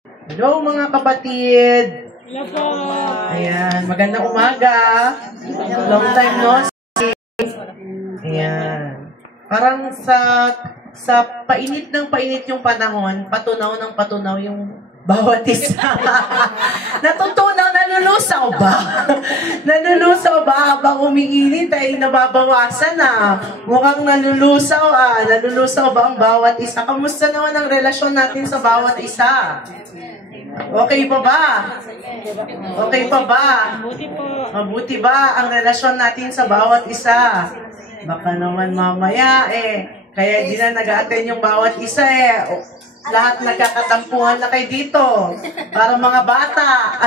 Hello mga kapatid! Hello po! Ayan, magandang umaga. Long time no see. Ayan. Parang sa painit ng painit yung panahon, patunaw ng patunaw yung bawat isa. Natutunaw, nalulusaw ba? Nalulusaw ba habang umiinit ay nababawasan na? Mukhang nalulusaw Nalulusaw ba ang bawat isa? Kamusta naman ang relasyon natin sa bawat isa? Okay pa ba? Okay pa ba? Mabuti po. Mabuti ba ang relasyon natin sa bawat isa? Baka naman mamaya kaya di na nag-a-attend yung bawat isa lahat nagkakatampuhan na kayo dito. Para mga bata.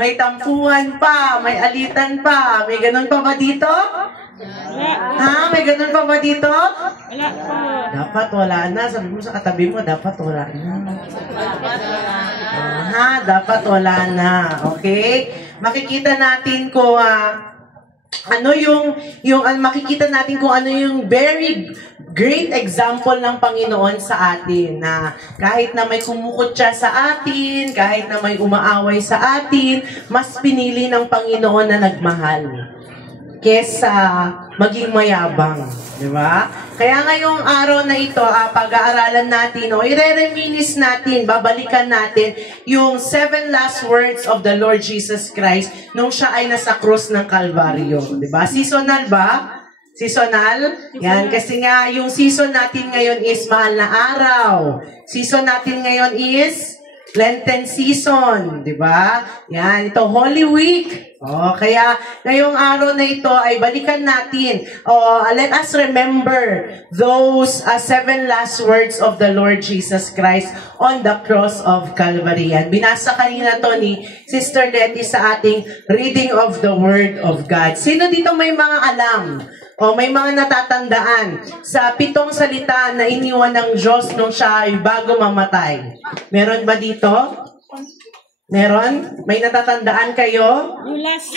May tampuhan pa, may alitan pa. May ganun pa ba dito? Ha? May ganun pa ba dito? Wala po. Dapat wala na. Sabi mo sa katabi mo, dapat wala na. Dapat wala na. Okay? Makikita natin kung makikita natin kung ano yung very great example ng Panginoon sa atin, na kahit na may kumukutya sa atin, kahit na may umaaway sa atin, mas pinili ng Panginoon na nagmahal kesa maging mayabang. Di ba? Kaya ngayong araw na ito, pag-aaralan natin, i-reminisce natin, babalikan natin yung 7 last words of the Lord Jesus Christ nung siya ay nasa krus ng Kalbaryo. Di ba? Seasonal ba? Seasonal? Yan, kasi nga yung season natin ngayon is mahal na araw. Season natin ngayon is Lenten season, di ba? Yan, ito Holy Week. Kaya ngayong araw na ito ay balikan natin. Let us remember those 7 last words of the Lord Jesus Christ on the cross of Calvary. Yan, binasa kanina to ni Sister Letty sa ating reading of the Word of God. Sino dito may mga alam? May mga natatandaan sa 7 salita na iniwan ng Diyos nung siya ay bago mamatay. Meron ba dito? Meron? May natatandaan kayo? Yung last.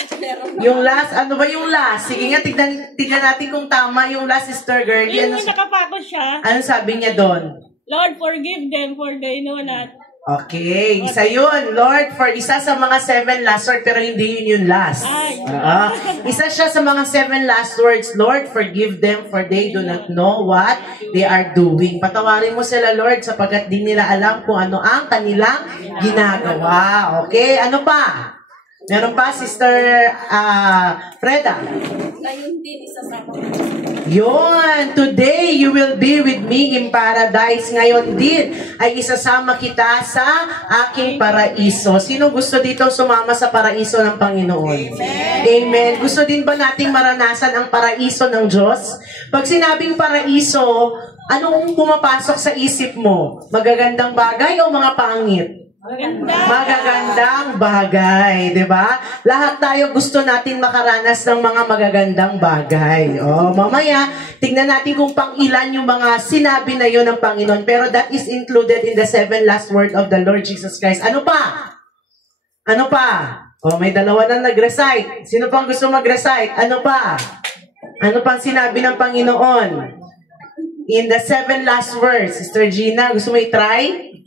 Yung last? Ano ba yung last? Sige nga, tignan natin kung tama yung last, Sister Gertie. Yung nakapakot siya. Ano sabi niya doon? Lord, forgive them for they know not. Okay, isa yun. Lord, for isa sa mga 7 last words, pero hindi yun yung last. Isa siya sa mga 7 last words. Lord, forgive them for they do not know what they are doing. Patawarin mo sila, Lord, sapagkat di nila alam kung ano ang kanilang ginagawa. Okay, ano pa? Meron pa, Sister Freda? Ngayon din, isasama ko. Yun, today you will be with me in paradise. Ngayon din ay isasama kita sa aking paraiso. Sino gusto dito sumama sa paraiso ng Panginoon? Amen. Amen. Gusto din ba nating maranasan ang paraiso ng Diyos? Pag sinabing paraiso, anong pumapasok sa isip mo? Magagandang bagay o mga pangit? Magagandang bagay, di ba? Lahat tayo gusto natin makaranas ng mga magagandang bagay. Mamaya, tignan natin kung pang ilan yung mga sinabi na yun ng Panginoon. Pero that is included in the 7 last word of the Lord Jesus Christ. Ano pa? Ano pa? May dalawa na nag-recite. Sino pang gusto mag-recite? Ano pa? Ano pang sinabi ng Panginoon? In the 7 last words. Sister Gina, gusto mo i-try?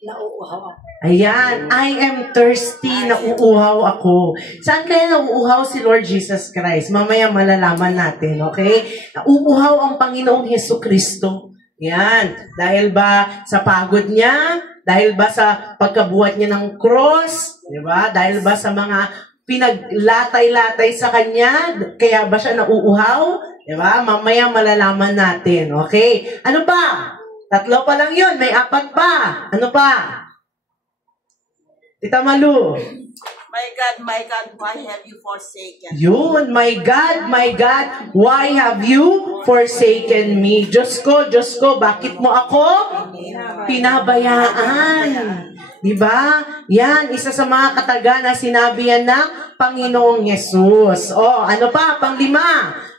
Nauuhaw. Ayan, I am thirsty, nauuhaw ako. Saan kaya nauuhaw si Lord Jesus Christ? Mamaya malalaman natin, okay? Nauuhaw ang Panginoong Hesukristo. Yan, dahil ba sa pagod niya? Dahil ba sa pagkabuhat niya ng cross? Diba? Dahil ba sa mga pinaglatay-latay sa kanya? Kaya ba siya nauuhaw? Diba? Mamaya malalaman natin, okay? Ano pa? 3 pa lang yun. May 4 pa. Ano pa? Tita Malu. My God, why have you forsaken? Yun. My God, why have you forsaken me? Diyos ko, bakit mo ako pinabayaan? Diba? Yan, isa sa mga kataga na sinabi yan ng Panginoong Yesus. Ano pa? Pang-5.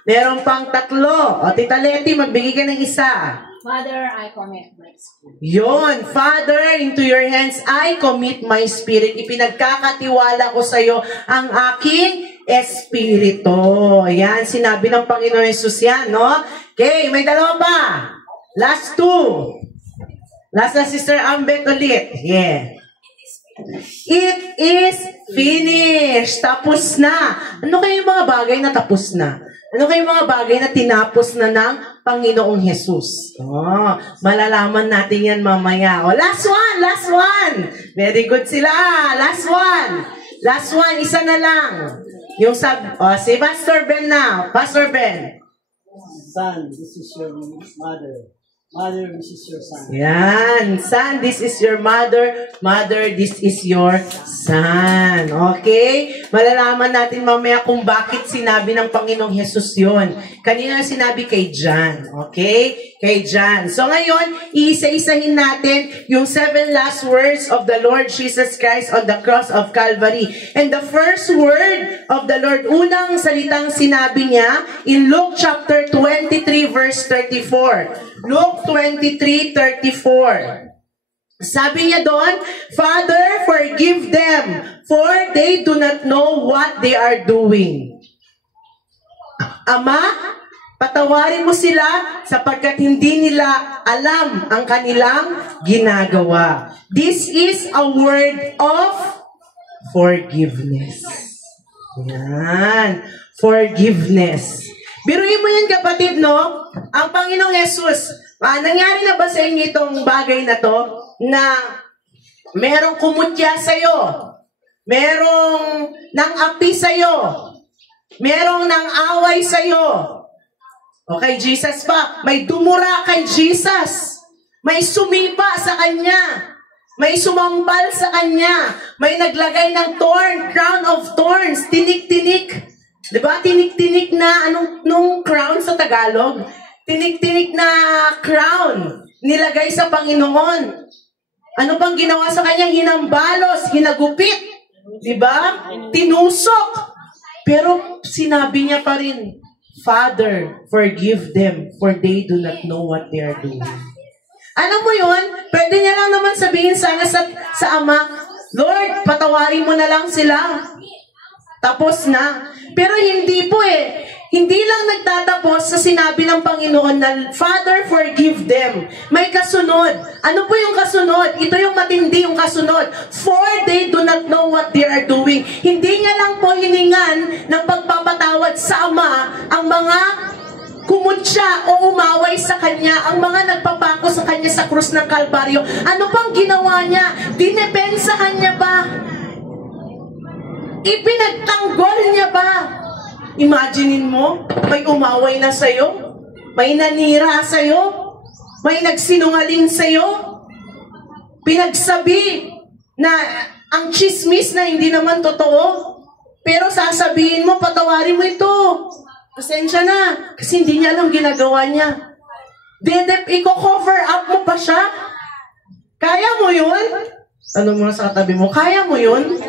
Meron pang 3. Tita Letty, magbigay ka ng isa. Father, I commit my spirit. Yon, Father, into your hands I commit my spirit. Ipinagkakatiwala ko sa iyo ang aking espiritu. Yan, sinabi ng Panginoon Jesus yan, no? Okay, may 2 pa. Last 2. Last na, Sister Ambet ulit. Yeah. It is finished. Tapos na. Ano kayo yung mga bagay na tapos na? Ano kayo yung mga bagay na tinapos na ng Panginoong Jesus? Oh, malalaman natin yan mamaya. Oh, last one, last one. Very good sila. Last one. Last one, isa na lang. Yung si Pastor Ben na. Pastor Ben. Son, this is your mother. Mother, this is your son. Yan. Son, this is your mother. Mother, this is your son. Okay? Malalaman natin mamaya kung bakit sinabi ng Panginoong Jesus yon. Kanina sinabi kay John. Okay? Kay John. So ngayon, iisa-isahin natin yung 7 last words of the Lord Jesus Christ on the cross of Calvary. And the first word of the Lord, unang salitang sinabi niya in Luke chapter 23 verse 34. Luke 23:34. Sabi niya doon, Father, forgive them, for they do not know what they are doing. Ama, patawarin mo sila sapagkat hindi nila alam ang kanilang ginagawa. This is a word of forgiveness. Yan. Forgiveness. Biruin mo yan, kapatid, no? Ang Panginoong Jesus, nangyari na ba sa inyo itong bagay na to, na merong kumutya sa'yo, merong nang api sa'yo, merong nang away sa'yo, o kay Jesus pa, may dumura kay Jesus, may sumipa sa Kanya, may sumampal sa Kanya, may naglagay ng crown of thorns, tinik-tinik. Diba? Tinik-tinik na, nung crown sa Tagalog? Tinik-tinik na crown. Nilagay sa Panginoon. Ano pang ginawa sa kanya? Hinambalos, hinagupit. Diba? Tinusok. Pero sinabi niya pa rin, Father, forgive them, for they do not know what they are doing. Alam mo yun? Pwede niya lang naman sabihin sana sa Ama, Lord, patawarin mo na lang sila. Tapos na. Pero hindi po eh. Hindi lang nagtatapos sa sinabi ng Panginoon na, Father, forgive them. May kasunod. Ano po yung kasunod? Ito yung matindi yung kasunod. For they do not know what they are doing. Hindi niya lang po hiningan ng pagpapatawad sa Ama ang mga kumutya o umaway sa Kanya, ang mga nagpapako sa Kanya sa krus ng Kalbaryo. Ano pang ginawa niya? Dinepensahan niya ba? Ipinagtanggol niya ba? Imaginein mo, may umaway na sa'yo, may nanira sa'yo, may nagsinungaling sa'yo, pinagsabi na ang chismis na hindi naman totoo, pero sasabihin mo, patawarin mo ito. Pasensya na, kasi hindi niya alam ginagawa niya. Iko-cover up mo pa siya? Kaya mo yun? Ano mo sa katabi mo? Kaya mo yun?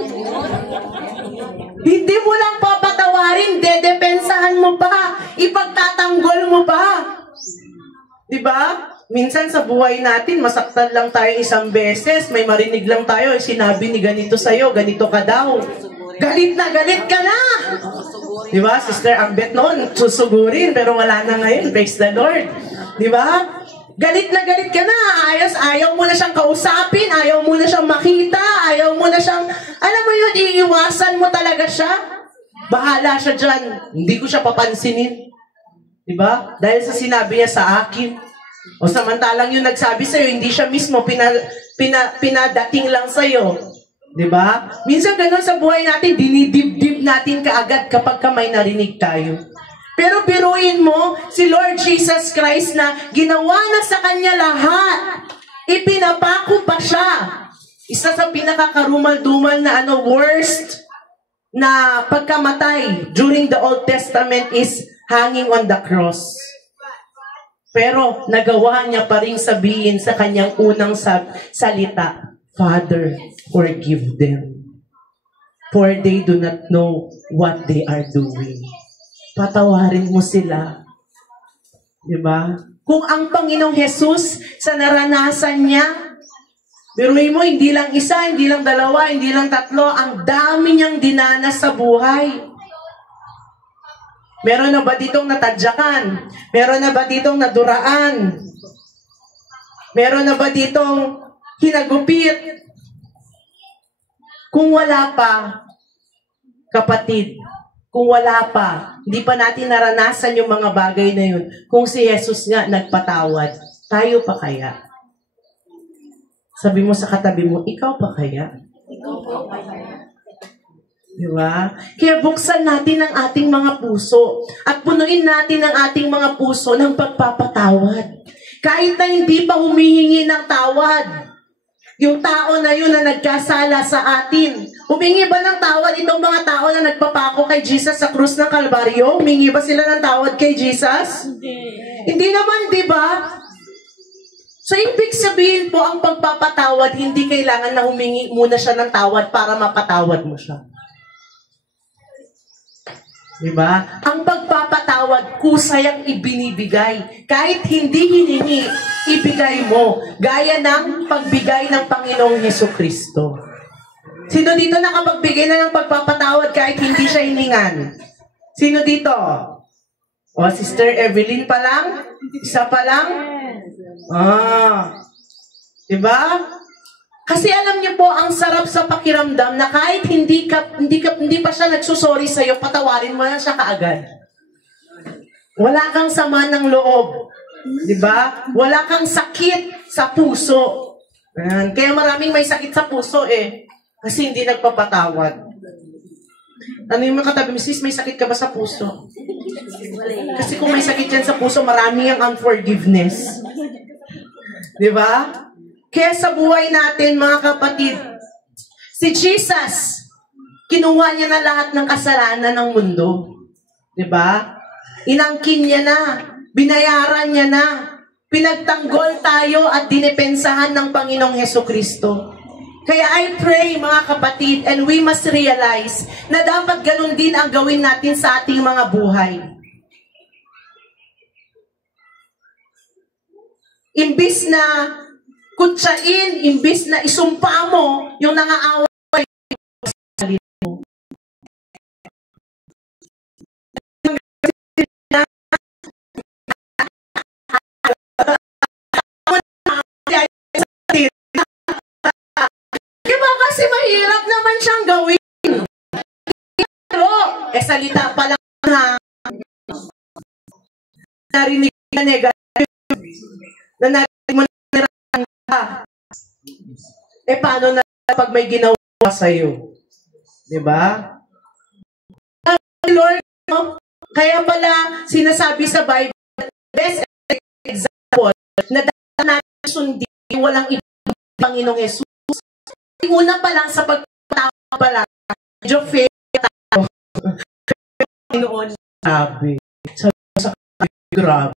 Hindi mo lang papatawarin, dedepensahan mo pa, ipagtatanggol mo pa. Diba? Minsan sa buhay natin, masaktan lang tayo isang beses, may marinig lang tayo, sinabi ni ganito sa'yo, ganito ka daw. Galit ka na! Diba? Sister Ambet noon, susugurin, pero wala na ngayon, praise the Lord. Diba? Galit ka na, ayaw mo na siyang kausapin, ayaw mo na siyang makita, ayaw mo na siyang, alam mo yun, iiwasan mo talaga siya. Bahala siya dyan, hindi ko siya papansinin. Diba? Dahil sa sinabi niya sa akin. O samantalang yung nagsabi sa'yo, hindi siya mismo pinadating lang sa'yo. Diba? Minsan ganun sa buhay natin, dinidibdib natin kaagad kapag may narinig tayo. Pero biruin mo, si Lord Jesus Christ na ginawa na sa Kanya lahat. Ipinapako pa siya. Isa sa pinakakarumal-dumal na worst na pagkamatay during the Old Testament is hanging on the cross. Pero nagawa niya pa rin sabihin sa Kanyang unang salita, Father, forgive them, for they do not know what they are doing. Patawarin mo sila. Diba? Kung ang Panginoong Jesus sa naranasan niya, biruin mo, hindi lang isa, hindi lang dalawa, hindi lang tatlo, ang dami niyang dinanas sa buhay. Meron na ba ditong natadyakan? Meron na ba ditong naduraan? Meron na ba ditong hinagupit? Kung wala pa, kapatid, kung wala pa, hindi pa natin naranasan yung mga bagay na yun, kung si Jesus nga nagpatawad, tayo pa kaya? Sabi mo sa katabi mo, ikaw pa kaya? Di ba? Kaya buksan natin ang ating mga puso at punuin natin ang ating mga puso ng pagpapatawad. Kahit na hindi pa humihingi ng tawad, yung tao na yun na nagkasala sa atin, humingi ba ng tawad itong mga tao na nagpapako kay Jesus sa krus ng Kalbaryo? Humingi ba sila ng tawad kay Jesus? Hindi naman, di ba? So, ibig sabihin po, ang pagpapatawad, hindi kailangan na humingi muna siya ng tawad para mapatawad mo siya. Diba? Ang pagpapatawad, kusay ang ibinibigay. Kahit hindi hiningi, ibigay mo. Gaya ng pagbigay ng Panginoong Hesukristo. Sino dito nakapagbigay na ng pagpapatawad kahit hindi siya hiningan? Sino dito? O, Sister Evelyn pa lang? Isa pa lang? Diba? Kasi alam niyo po, ang sarap sa pakiramdam na kahit hindi pa siya nagsusorry sa'yo, patawarin mo na siya kaagad. Wala kang sama ng loob. Diba? Wala kang sakit sa puso. Kaya maraming may sakit sa puso kasi hindi nagpapatawad. Ano yung mga katabi, Sis, may sakit ka ba sa puso? Kasi kung may sakit yan sa puso, marami ang unforgiveness. Diba? Kaya sa buhay natin, mga kapatid, si Jesus, kinuha niya na lahat ng kasalanan ng mundo. Diba? Inangkin niya na, binayaran niya na, pinagtanggol tayo at dinepensahan ng Panginoong Hesukristo. Kaya I pray, mga kapatid, and we must realize na dapat ganun din ang gawin natin sa ating mga buhay. Imbis na kutsain, imbis na isumpa mo yung nangaaway sa sarili mo. Diba kasi mahirap naman siyang gawin. Pero, salita pa lang na narinig na negative, na narinig mo na paano na pag may ginawa sa'yo? Diba? Lord, no? Kaya pala sinasabi sa Bible, best example, na dapat natin sundin, walang ibang Panginoong Jesus. Una pa lang sa pagpatawa pa lang, medyo fair tayo. Panginoon sabi, sa grabe.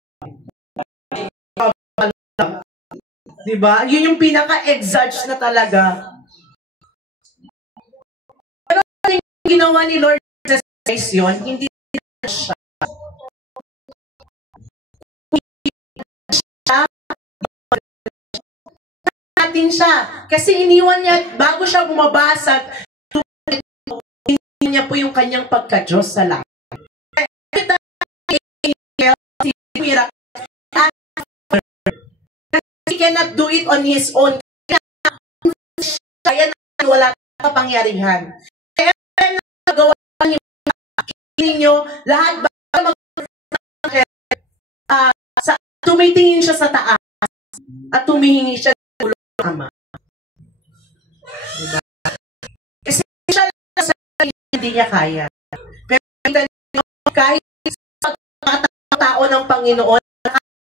Diba? Yun yung pinaka-exage na talaga. Pero yung ginawa ni Lord Jesus yun, hindi siya. Natin siya. Kasi iniwan niya, bago siya bumabasag, hindi niya po yung kanyang pagka-Diyos sa langit. He cannot do it on his own. Kaya wala kapangyarihan. Kaya nagawa ninyo lahat ba tumitingin siya sa taas at tumihingi siya ng tulong ng Ama. Diba? Kasi siya lang sa hindi niya kaya. Pero kahit sa tao ng Panginoon,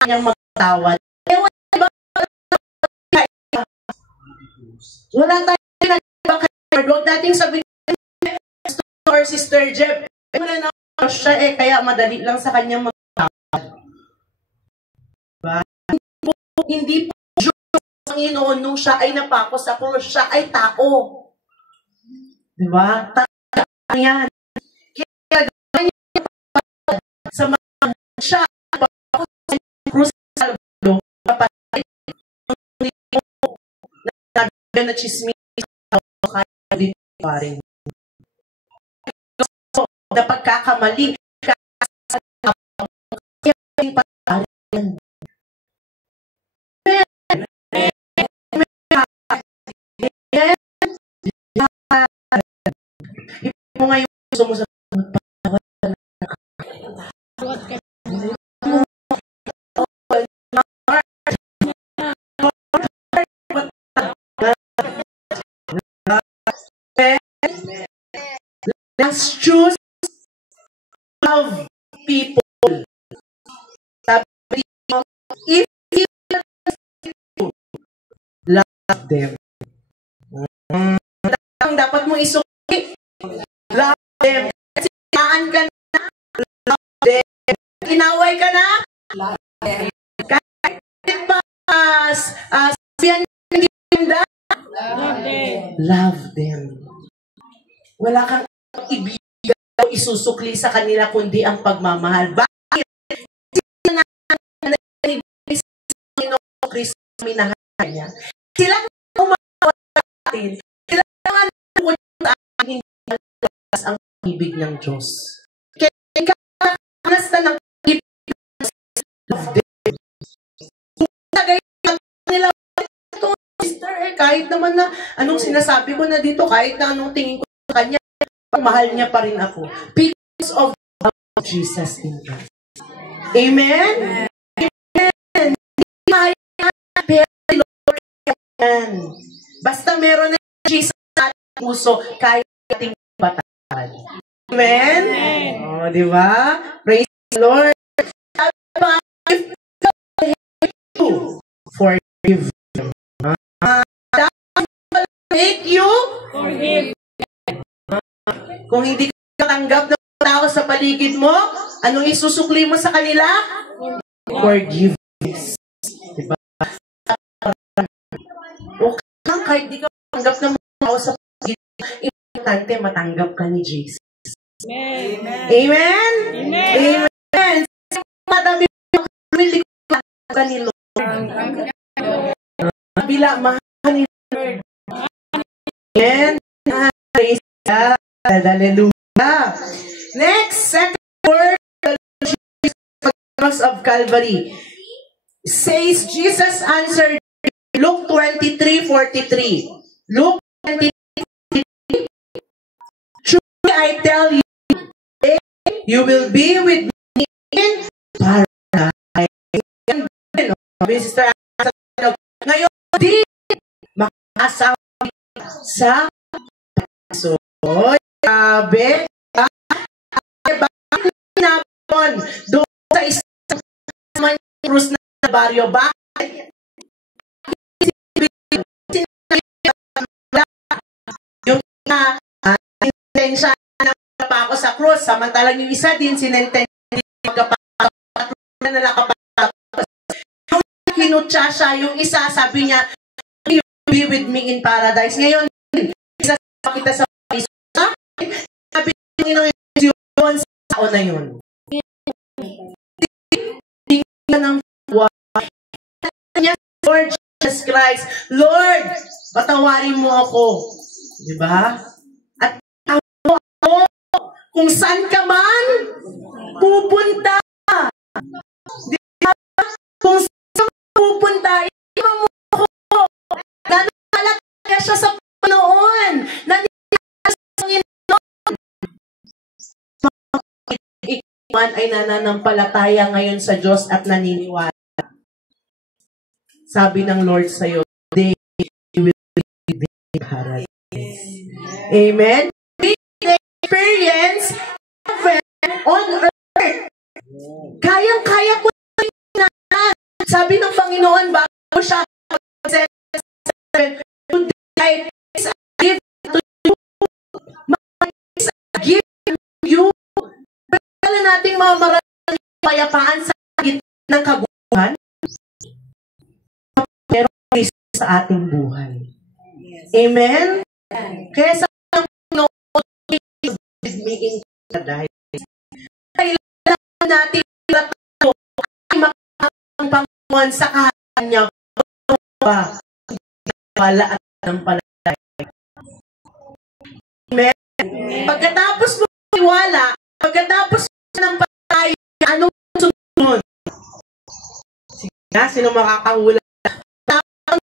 kanyang magtawad. Wala tayong nag-ibang kay Lord. Huwag nating sabihin or Sister Jeb, wala na siya kaya madali lang sa kanya magtawad. Diba? Hindi po Diyos ang Panginoon nung siya ay napako sa krus, siya ay tao. Diba? Tao yan. Kaya gawin niya sa mga siya ay napako sa krus sa Kalbaryo, kapatid, na chismis kaya din pa rin. So, na pagkakamali Let's choose love people. Sabi dito, if you love them. Ang dapat mo isuki, love them. Kasi saan ka na, love them. Inaway ka na, love them. Kahit pa, sabihan hindi ganda, love them. Wala kang ibigay o isusukli sa kanila kundi ang pagmamahal. Bakit? Sila na ibigay sa Panginoong Kristo minahal niya. Sila na umawa sa atin. Sila na nukod sa atin hindi malakas ang ibig ng Diyos. Kaya kakanas na ng ibig of them. Nila, sister, kahit naman na anong sinasabi ko na dito, kahit na anong tingin ko sa kanya, mahal niya pa rin ako. Because of the love of Jesus in us. Amen? Amen. Basta meron na Jesus sa ating puso, kaya ating bataan. Amen? O, di ba? Praise the Lord. Forgive them. Make you forgive. Kung hindi ka tanggap ng tao sa paligid mo, anong isusukli mo sa kanila? Forgiveness. Diba? Okay lang, kahit di ka tanggap ng tao sa paligid mo, importante matanggap ka ni Jesus. Amen. Amen? Amen. Amen. Matabi ka ni Lord. Bila mahal ni Lord. Amen. Praise God. Hallelujah. Next, second word of Calvary. Says Jesus answered Luke 23:43. Luke 23:43. Truly I tell you, you will be with me in paradise. Sister, ngayon di makasama sa paso. Sabi, bakit pinapon doon sa isang krus na baryo? Bakit? Yung sinentensya na pa ako sa krus, samantalang yung isa din sinentensya magkapatid na nakapatid. Kinutya siya, yung isa sabi niya, you be with me in paradise. Ngayon, isa kita sa paradise. Sabi niya yung sa tao na yun. Tingnan ng buhay. Niya, Lord Jesus Christ, Lord, patawarin mo ako. Diba? At ako, kung saan ka man, pupunta. Diba? Kung pupunta, iwan mo ako. Nananalataya siya sa Panginoon. Naniniwala sa Panginoon. Iwan ay nananampalataya ngayon sa Diyos at naniniwala. Sabi ng Lord sa'yo, they will be in paradise. Amen? We experience heaven on earth. Kayang-kaya ko na. Sabi ng Panginoon, bago siya today is a gift to you. Is a gift to you. Pwede nating mamaraming payapaan sa gitna ng kaguhan. Pero Kristo sa ating buhay. Amen? Kaya sa Panginoon, with me in paradise. Kailangan natin tayo ay makakapang sa kanya ba wala at ng palatay. Amen? Pagkatapos mo iwala, pagkatapos ng palatay, anong sunod? Sige na, sino makakahula? Tapos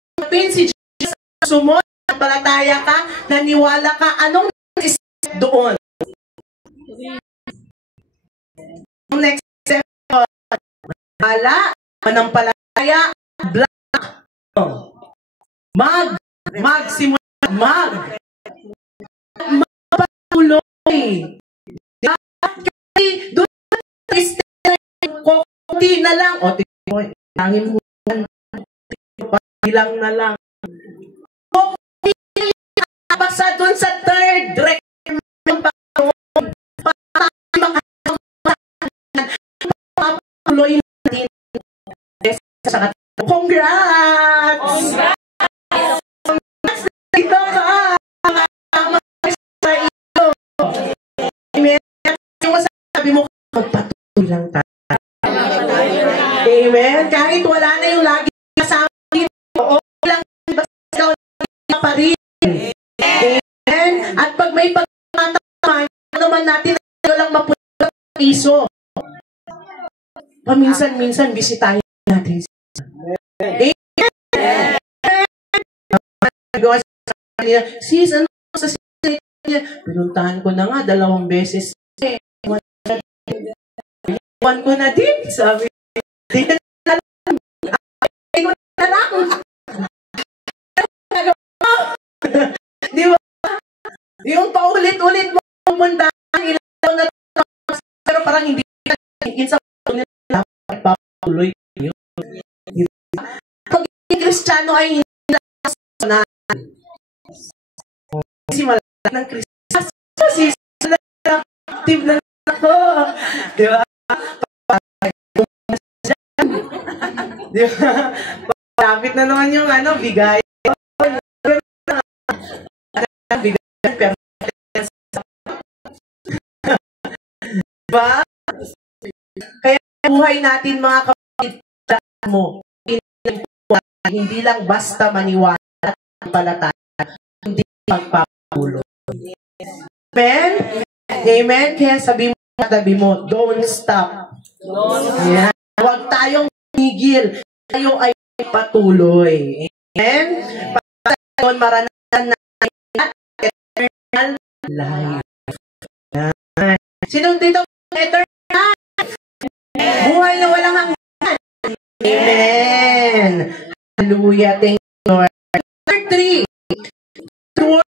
si Jesus, sumunod, palataya ka, naniwala ka, anong next step doon? Next step, wala, manampalataya, black. Magsimula, magpatuloy. Doon konti na lang. O, tingin mo, ilang na lang. Konti na basta doon sa third recommend ng Panginoon. Para makapatuloy natin. Congrats! Congrats! Ito ka! Sa iyo. Amen. Sabi mo, magpatuloy lang tayo. Amen. Kahit wala na yung lagi kasama dito, okay lang basta ikaw pa rin. Amen. At pag may pagkataman, naman natin lang mapunta sa piso. Paminsan-minsan, bisitahin natin. Amen. Sis, ano sa sisi niya? Pinuntahan ko na nga 2 beses. Iwan ko na din. Sabi, dito na lang. Na lang. Di ba? Yung paulit-ulit mo pumuntahan, ilaw na pero parang hindi sa patuloy. Pag Kristiyano ay hindi na kasi malala ng Kristiyano kasi active na ako. Di ba? Di ba? Malapit na naman yung bigay. Bigay diba? Kaya buhay natin mga kapatid mo, hindi lang basta maniwala at palataya, hindi magpapagulo. Amen? Amen? Kaya sabi mo sa tabi mo, don't stop. Yeah. Huwag tayong tumigil. Tayo ay patuloy. Amen? Para maranasan natin at eternal life. Sino dito eternal? Buhay na walang hanggan. Amen. Hallelujah. Thank you, Lord. Number 3. The word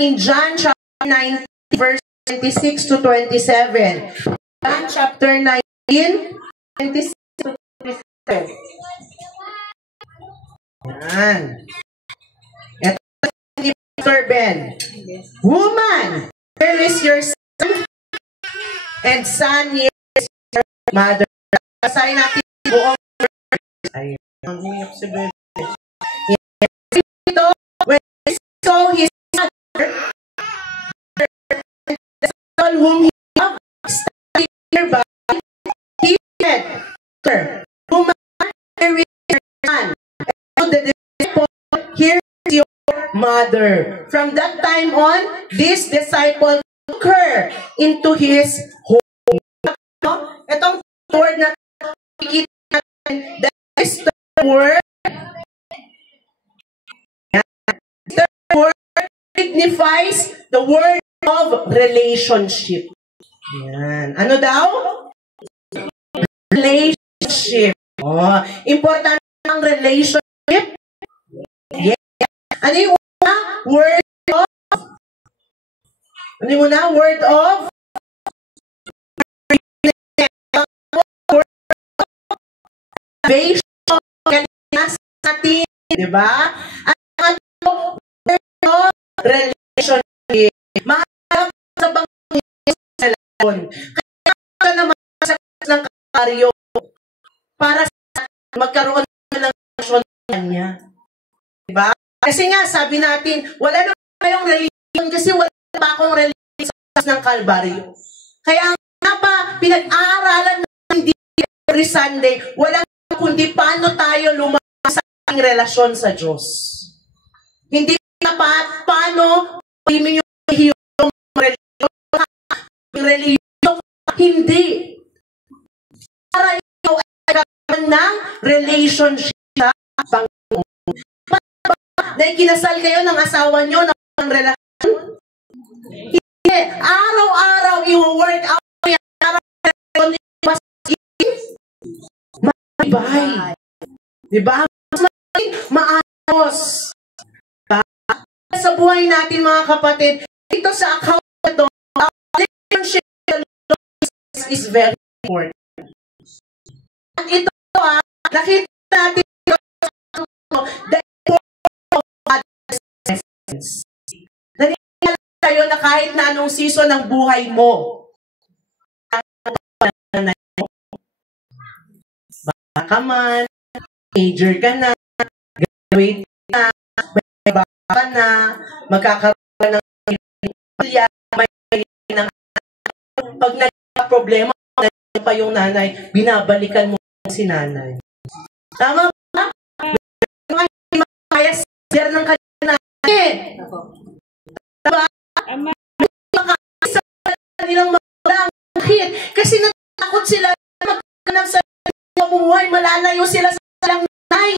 in John chapter 19, verse 26 to 27. John chapter 19, 26 to 27. Yan. Ito si Pastor Ben. Woman, where is your son? And son, here is your mother. Basahin natin buong verse. Ayun. Ang hiyap si Ben. Ito, when he saw his mother, the son whom he loved, standing nearby, he said, "Sir, woman, where is your son?" And the disciple, "Here is your mother." From that time on, this disciple took her into his home. Itong word na nakikita natin, that is the word. The word signifies the word of relationship. Yan. Ano daw? Relationship. Oh, important ang relationship. Yes. Ano yung una? Word of? Ano yung una? Word of? Salvation. Kalinas natin. Diba? At ang word of relationship. Maharap sa Panginoon sa laon. Kaya ka naman sa ng karyo para magkaroon ng relasyon niya. Diba? Kasi nga, sabi natin, wala na kayong religion kasi wala pa akong religion ng Kalbaryo. Kaya nga pa, pinag-aaralan natin dito every Sunday, walang kundi paano tayo lumakas sa ating relasyon sa Diyos. Hindi na paano yung religion, hindi. Para ikaw ay nagkaroon ng relationship sa Panginoon. Dahil kinasal kayo ng asawa nyo ng relasyon? Hindi. Araw-araw i-work out yung araw-araw matibay. Diba? Mas maayos. Diba? Sa buhay natin mga kapatid, ito sa account na is very important. At ito, nakita natin the importance of Father's presence. Naniniwala tayo na kahit na anong season ng buhay mo, baka ka man, major ka na, graduate na, may baka ka na, magkakaroon ka ng pamilya, may ng pag nagka-problema, pa yung nanay, binabalikan mo si nanay. Tama ba? Mga hindi makaya siya ng nanay. Tama? Makaya sa kanilang magulang. Kasi natakot sila magkanap sa buhay, malalayo sila sa lang nanay.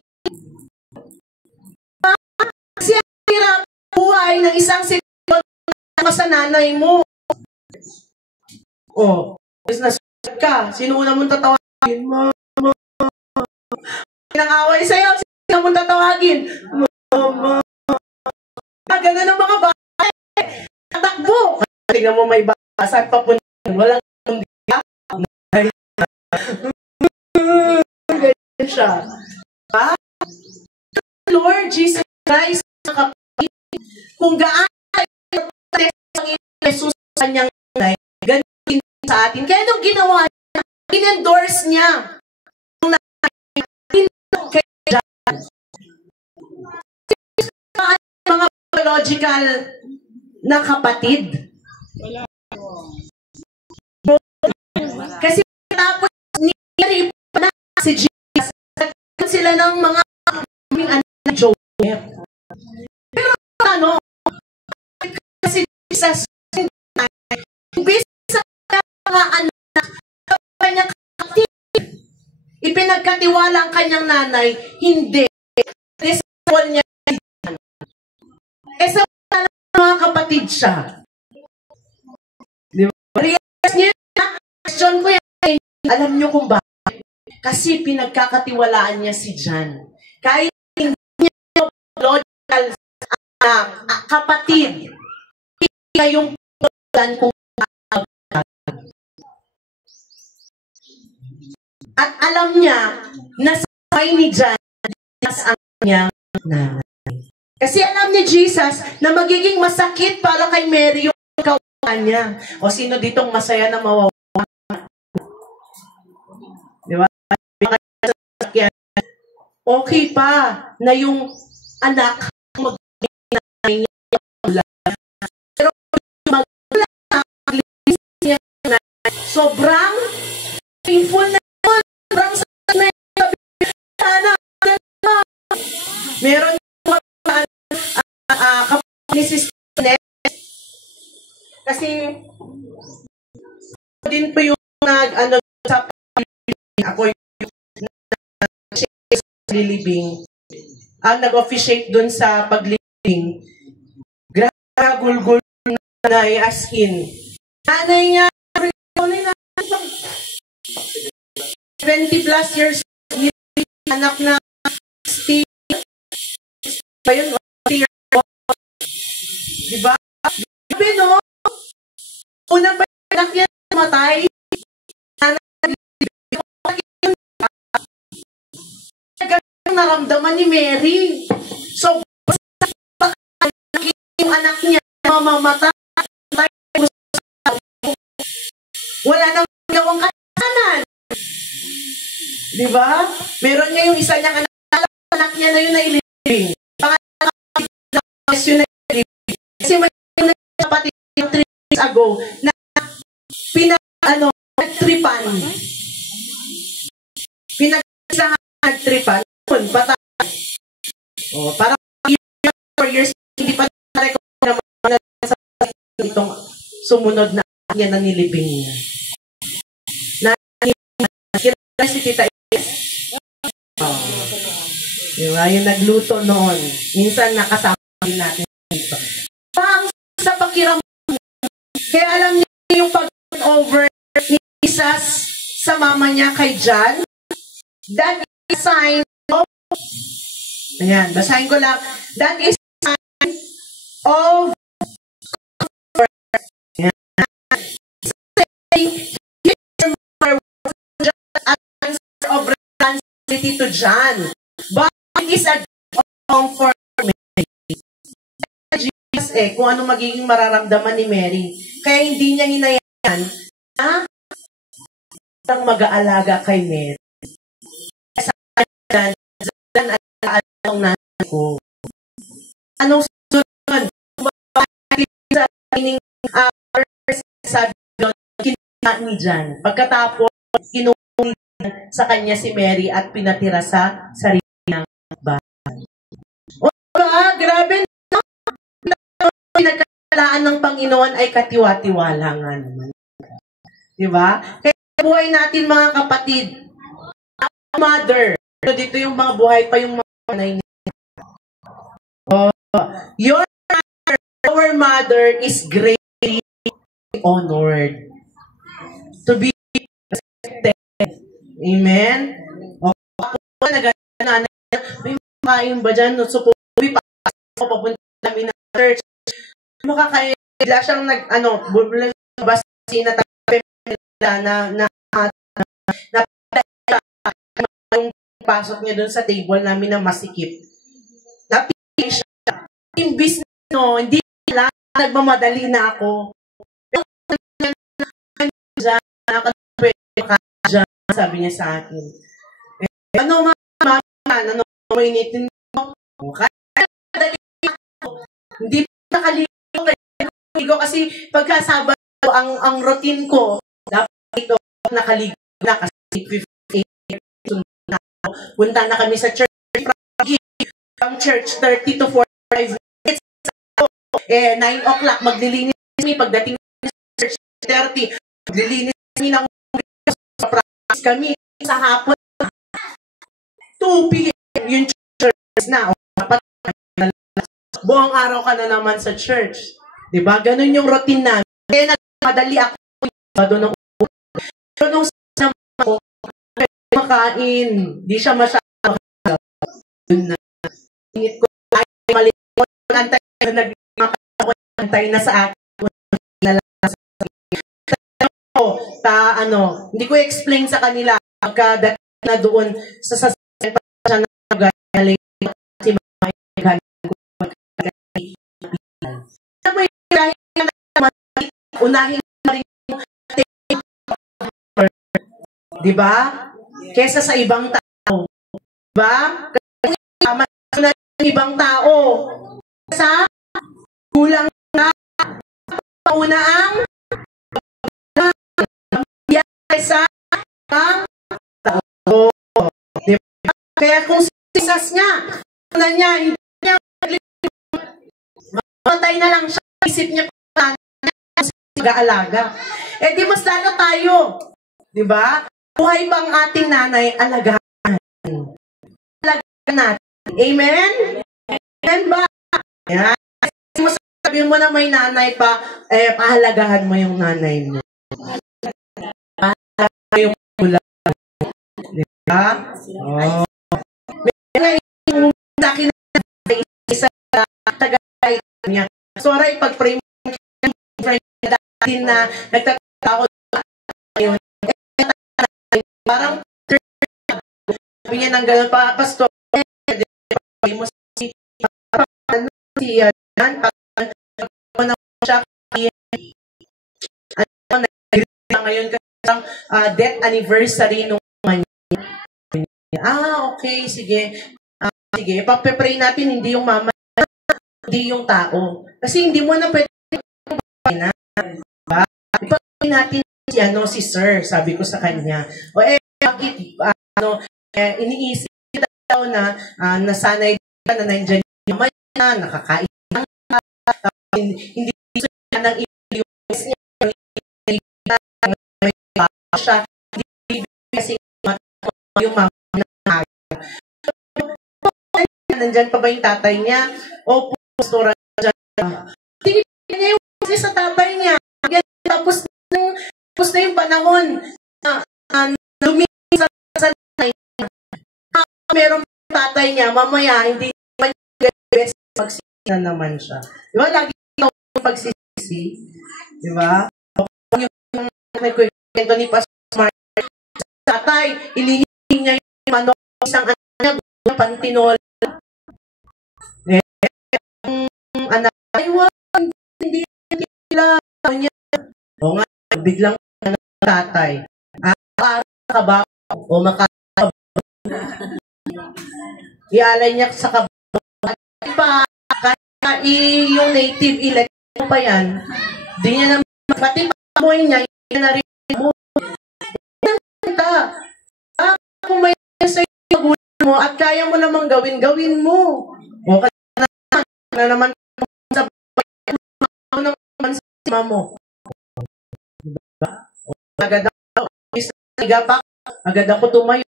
Kasi ang hirap buhay ng isang sitwasyon sa nanay mo. Oh, is na ka. Sino una mong tatawagin? Mama. Nang-away sa'yo, sino mong tatawagin? Mama. Ganun ang mga bahay. Tatakbo. Tingnan mo may basa at papunta. Walang ganyan siya. Ha? Lord Jesus Christ, kung gaano tayo ang Jesus sa kanyang nanay, ganun sa atin. Kaya nung ginawa niya, in-endorse niya yung kay John. Mga biological na kapatid. Kasi tapos ni pa na si Jesus, sila ng mga anak ni Joseph. Pero ano, kasi Jesus, imbis mga anak, kanyang kapatid. Ipinagkatiwala ang kanyang nanay, hindi. Resawal niya si John. Sa mga kapatid siya. Di ba? Realize niyo na, question ko yan, alam niyo kung bakit? Kasi pinagkakatiwalaan niya si John. Kahit hindi niya logical kapatid, hindi niya yung plan kung at alam niya na sa buhay ni John, ang kanyang nanay. Kasi alam ni Jesus na magiging masakit para kay Mary yung kawalan niya. O sino ditong masaya na mawawa? Di ba? Okay pa na yung anak magiging nanay niya. Pero yung magulang niya, sobrang painful na meron ni Sister kasi din po yung sa ako yung paglilibing ang nag-officiate dun sa paglilibing gulgul na as in nanay niya 20 plus years anak na ba yun? Diba? Diba, no? Unang ba yung anak niya namatay? Ganang naramdaman ni Mary. So, yung anak niya mamamatay. Wala nang gawang kasalanan. Diba? Meron niya yung isa niyang anak niya na yun na ilibing. Kasi may kapatid 3 years ago na nagtripan. Nagtripan. Patay. O, parang 4 years hindi pa na-record na itong sumunod na niya na nilibing niya. Kilala si Tita diba? Yung nagluto noon. Minsan nakasama din natin dito. Pang sa pakiramdam. Kaya alam niyo yung pag-over ni Jesus sa mama niya kay John. That is a sign of ayan, basahin ko lang. That is a sign of Tito John. But it is a song for Mary. Jesus kung ano magiging mararamdaman ni Mary. Kaya hindi niya hinayaan na isang mag-aalaga kay Mary. Kaya sa nanay ko. Anong sunod? Sa training hours, sabi doon, kinuha ni John. Pagkatapos, kinuha sa kanya si Mary at pinatira sa sarili ng bahay. O grabe na. Pinagkalaan ng Panginoon ay katiwa-tiwala nga naman. Diba? Kaya buhay natin mga kapatid, mother, dito yung mga buhay pa yung mga nanay niya. Your mother, our mother is greatly honored. To be respected. Amen? O, ako nag-nanay, may makain ba dyan? So, papunta namin na church. Makakain, bigla siyang basta sinatabi na yung pasok niya doon sa table namin na masikip. Napili siya. Imbis hindi lang, nagmamadali na ako. Sabi niya sa akin. Ano mama, ano initin mo? Kaya madali ako. Hindi pa nakaligo kasi pagkasabado ang routine ko, dapat ito nakaligo na kasi 58 na ako. Punta na kami sa church. From church, 30 to 45 minutes. 9 o'clock, maglilinis kami. Pagdating sa church, 30, maglilinis kami ng practice kami. Sa hapon, 2 p.m. yung church na. Buong araw ka na naman sa church. Diba? Ganun yung routine namin. Kaya nagmadali ako doon ng upo. Pero nung sinama ko, makain. Di siya masyadong doon na. Ingit ko, ay mali ko, nagmakaantay na sa akin. Hindi ko explain sa kanila pagka na doon sa sasakyan pa siya nagaling si Mike. Unahin na rin yung diba? Kesa sa ibang tao. Diba? Kasi tama na yung ibang tao. Sa kulang na pauna ang sa ibang tao. Diba? Kaya kung sisas niya, na niya, hindi niya matay na lang siya, isip niya pa nag-aalaga. Di mas lalo tayo. Diba? Buhay bang ating nanay, alagaan. Alagaan natin. Amen? Amen ba? Yan. Sabi mo na may nanay pa, pahalagahan mo yung nanay mo. Pahalagahan yung mula. Diba? Oh. May sa akin na isa tagay niya. Sorry, pag-pray mo natin na nagtatakot yun. Parang sabi niya ng gano'n pa, Pastor, mo si yan, na siya ngayon kasi death anniversary nung okay, sige. Sige, pag-pray natin, hindi yung mama, hindi yung tao. Kasi hindi mo na pwede na. Diba? Ipag-pray natin si sir, sabi ko sa kanya. Bakit, iniisip daw na nasanay ka na nandiyan yung mama niya, nakakain na, hindi siya nang i-use niya, siya, hindi kasi yung mama na nandyan pa ba yung tatay niya? O pastora dyan. Tingin niya yung kasi sa tatay niya. Tapos na yung panahon luminis sa nanay niya. Meron tatay niya, mamaya, hindi naman best magsisi na naman siya. Di ba? Lagi ito pagsisi. Di ba? Yung nagkwento ni Pastor Mark, tatay, ilihin niya yung manok isang anak niya, pantinola. Ang anak, ay, hindi nila niya. O nga, biglang tatay. Para kabaw o makabaw. Ialay niya sa kabaw. Pa, kaya yung native election pa yan, di niya naman, pati pamoy niya, hindi na rin mo. Kung may sa magulang mo at kaya mo namang gawin mo. O kasi na naman sa naman sa mama mo. Diba? Agad ako, agad ako tumayo.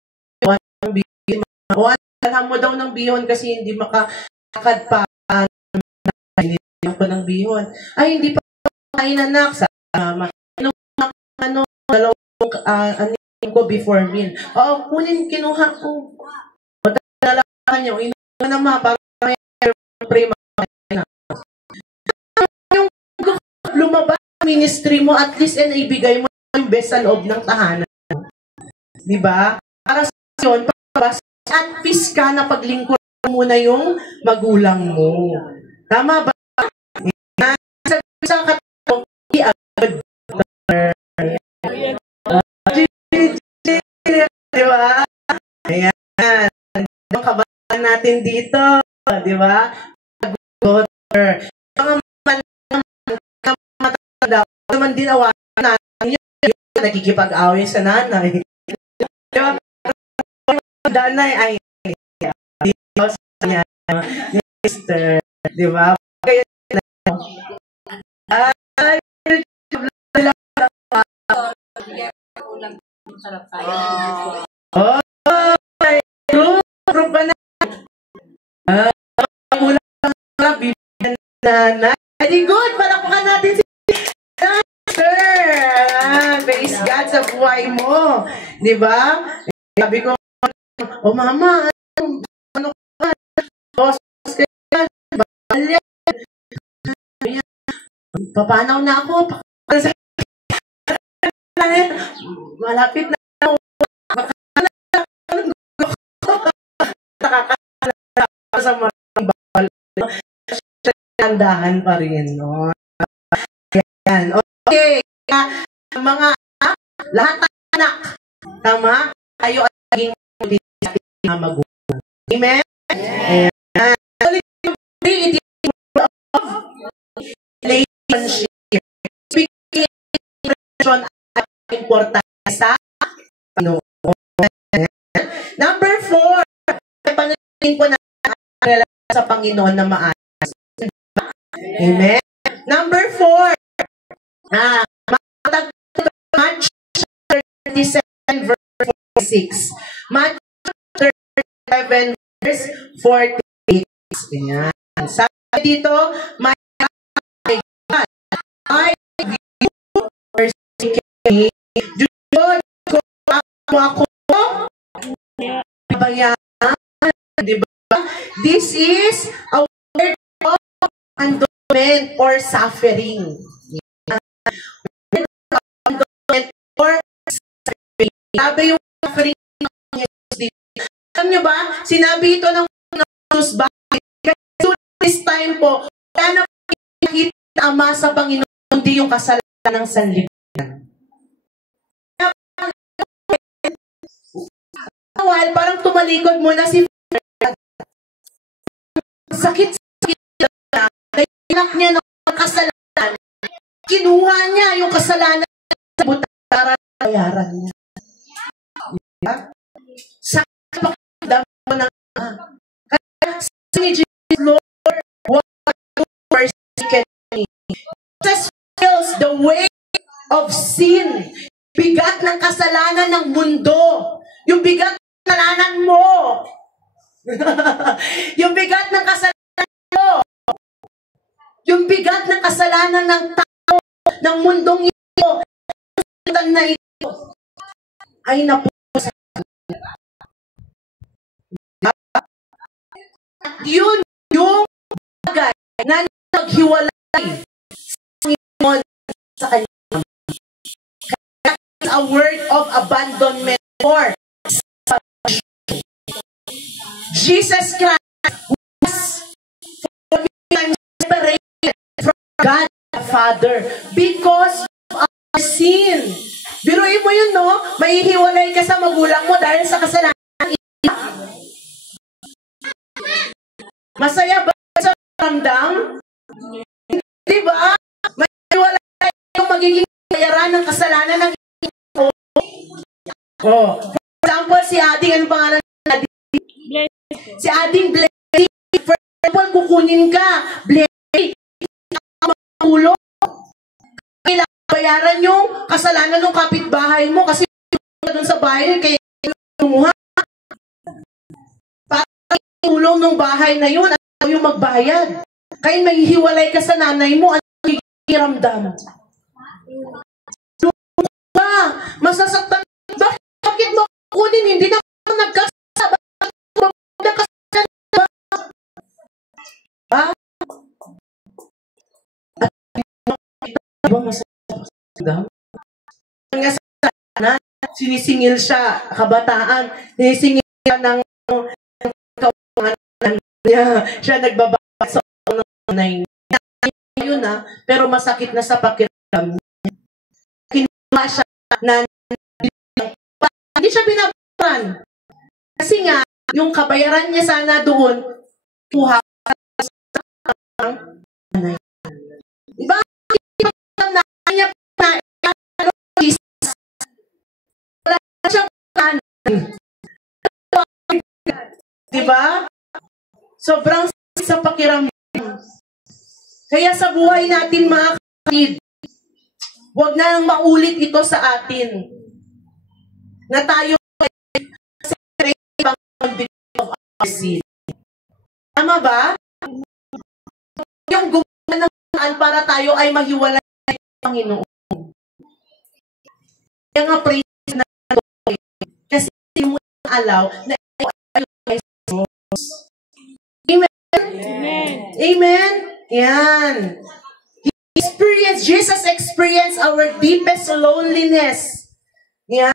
Alam mo daw ng bihon kasi hindi makakad pa ko ng bihon. Ay, hindi pa kain anak sa dalawang ko before meal. Oo, kinuha ko. Matalakan nyo, inuha naman para may prima na. Yung lumabas ministry mo, at least ibigay mo yung best sa loob ng tahanan. Diba? Para sa yun, at peace ka na paglingkod muna yung magulang mo. Tama ba? Sa katong, i-agad. Diba? Ayan. Ang kabahan natin dito. Diba? Mga matanda, naman din awan natin yun. Nagkikipag-away sa nanay. Diba? Danay ay Diyos niya, Mister, di ba? Kaya group ba na? Ulang na, bibigyan na. Very good, palakpakan natin si Mister. Praise God sa buhay mo. Di ba? Sabi ko, oh mama, ano ka? Papanaw na ako. Malapit na ako. Sa mga bawal. Tandahan pa rin, no? Yan. Okay. Mga lahat ng anak. Tama? Tayo ay naging magulang. Amen? Ayan. It is relationship. Speaking relation at importante sa Panginoon. Number 4, panalangin po natin ang sa Panginoon na maayos. Amen? Number 4, Matthew 37 verse 46. Matthew 37 verse 46. Ayan. Sabi dito, my God, I view persecute Diyos ko ako bayan. Diba? This is a word of abandonment or suffering. Abandonment or suffering. Sabi yung suffering ng Jesus dito. Alam nyo ba? Sinabi ito ng Jesus, bakit? Kasi this time po, wala na nakita Ama sa Panginoon, hindi yung kasalanan ng sanlibutan. While parang tumalikod muna si sakit-sakit na nainak niya ng kasalanan. Kinuha niya yung kasalanan sa buta para bayaran niya. Sakit pakidam mo ng kaya ni Jesus, Lord, what you persecute me? Jesus feels the weight of sin. Bigat ng kasalanan ng mundo. Yung bigat ng kasalanan mo. Yung bigat ng kasalanan mo. Yung bigat ng kasalanan ng tao, ng mundong ito, na ito, ay napusa. At yun yung bagay na naghiwalay sa kanya. Kaya a word of abandonment or Jesus Christ was 40 times separated from God the Father because of our sin. Biruin mo yun, no? Maihiwalay ka sa magulang mo dahil sa kasalanan. Masaya ba sa ramdam? Diba? Maihiwalay yung magiging bayaran ng kasalanan ng ito. Oh. For example, si Ading, ano pangalan ni Ading? Si Ading Blessing. For example, kukunin ka. Blessing. Magulo. Kailangan bayaran yung kasalanan ng kapitbahay mo kasi doon sa bahay kaya lumuha. Para tulong ng bahay na yun at yung magbayad. Kaya may hiwalay ka sa nanay mo at ramdam. Lumuha. Masasaktan. Bakit mo kunin? Hindi na nagkasaba. Ha? Diba masasaktan? Nga sana, sinisingil siya, kabataan, sinisingil siya ng kaumangan niya. Siya nagbabasa sa nanay niya. Yun na, pero masakit na sa pakiramdam niya. Kinuha siya na hindi siya binabayaran. Kasi nga, yung kabayaran niya sana doon, kuha sa nanay. Diba? Diba? Sobrang sa pakiramdam. Kaya sa buhay natin mga kapatid, huwag na lang maulit ito sa atin. Na tayo ay of our sin. Tama ba? Yung gumawa ng paraan para tayo ay mahiwalay ng Panginoon. Kaya nga praise na kasi hindi mo allow na Amen? Amen. Amen? Yan. Jesus experienced our deepest loneliness. Yan.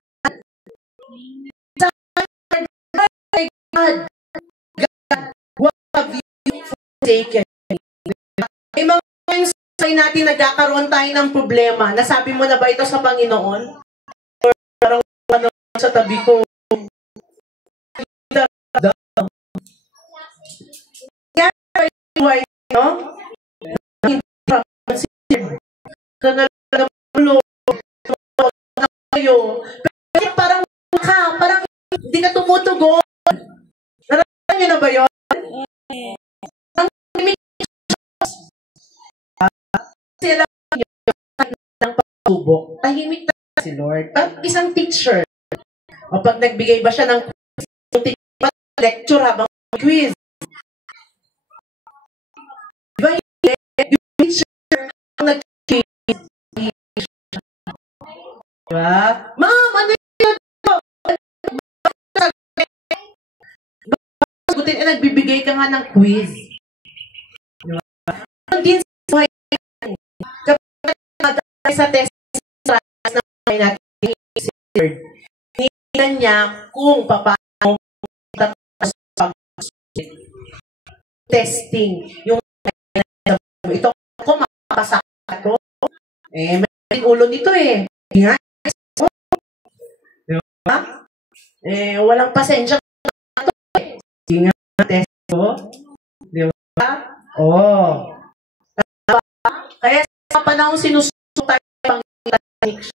God, what have you forsaken? May mga sa natin nagkakaroon tayo ng problema. Nasabi mo na ba ito sa Panginoon? Or parang ano sa tabi ko? No? Pero parang hindi ka tumutugon. Nararamdaman niyo na ba yun? Ang kasi alam niyo, ng pagsubok, tahimik na si Lord. Isang teacher. O pag nagbigay ba siya ng lecture habang quiz? Diba yung teacher ang nag-quiz? Diba? Ma'am, ano yun? Nagbibigay ka nga ng quiz. Diba? Hindi sa test na may natin hinihingan niya kung paano testing yung ito ko makakasakit ko may ulo nito diba? Walang pasensya hindi nga test ko diba? Kaya sa panahon sinusuko tayo pang-tanik siya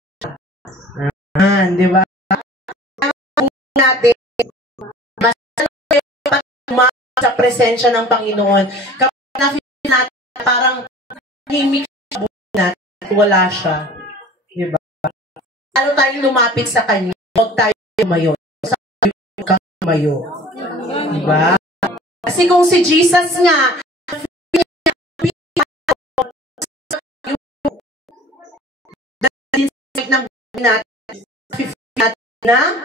diba? Natin mas sa presensya ng Panginoon. Kapag na-feel natin parang himik siya natin, wala siya. Diba? Lalo tayong lumapit sa Kanya, huwag tayo tumayo. Sabi kang tumayo. Diba? Kasi kung si Jesus nga, ng natin na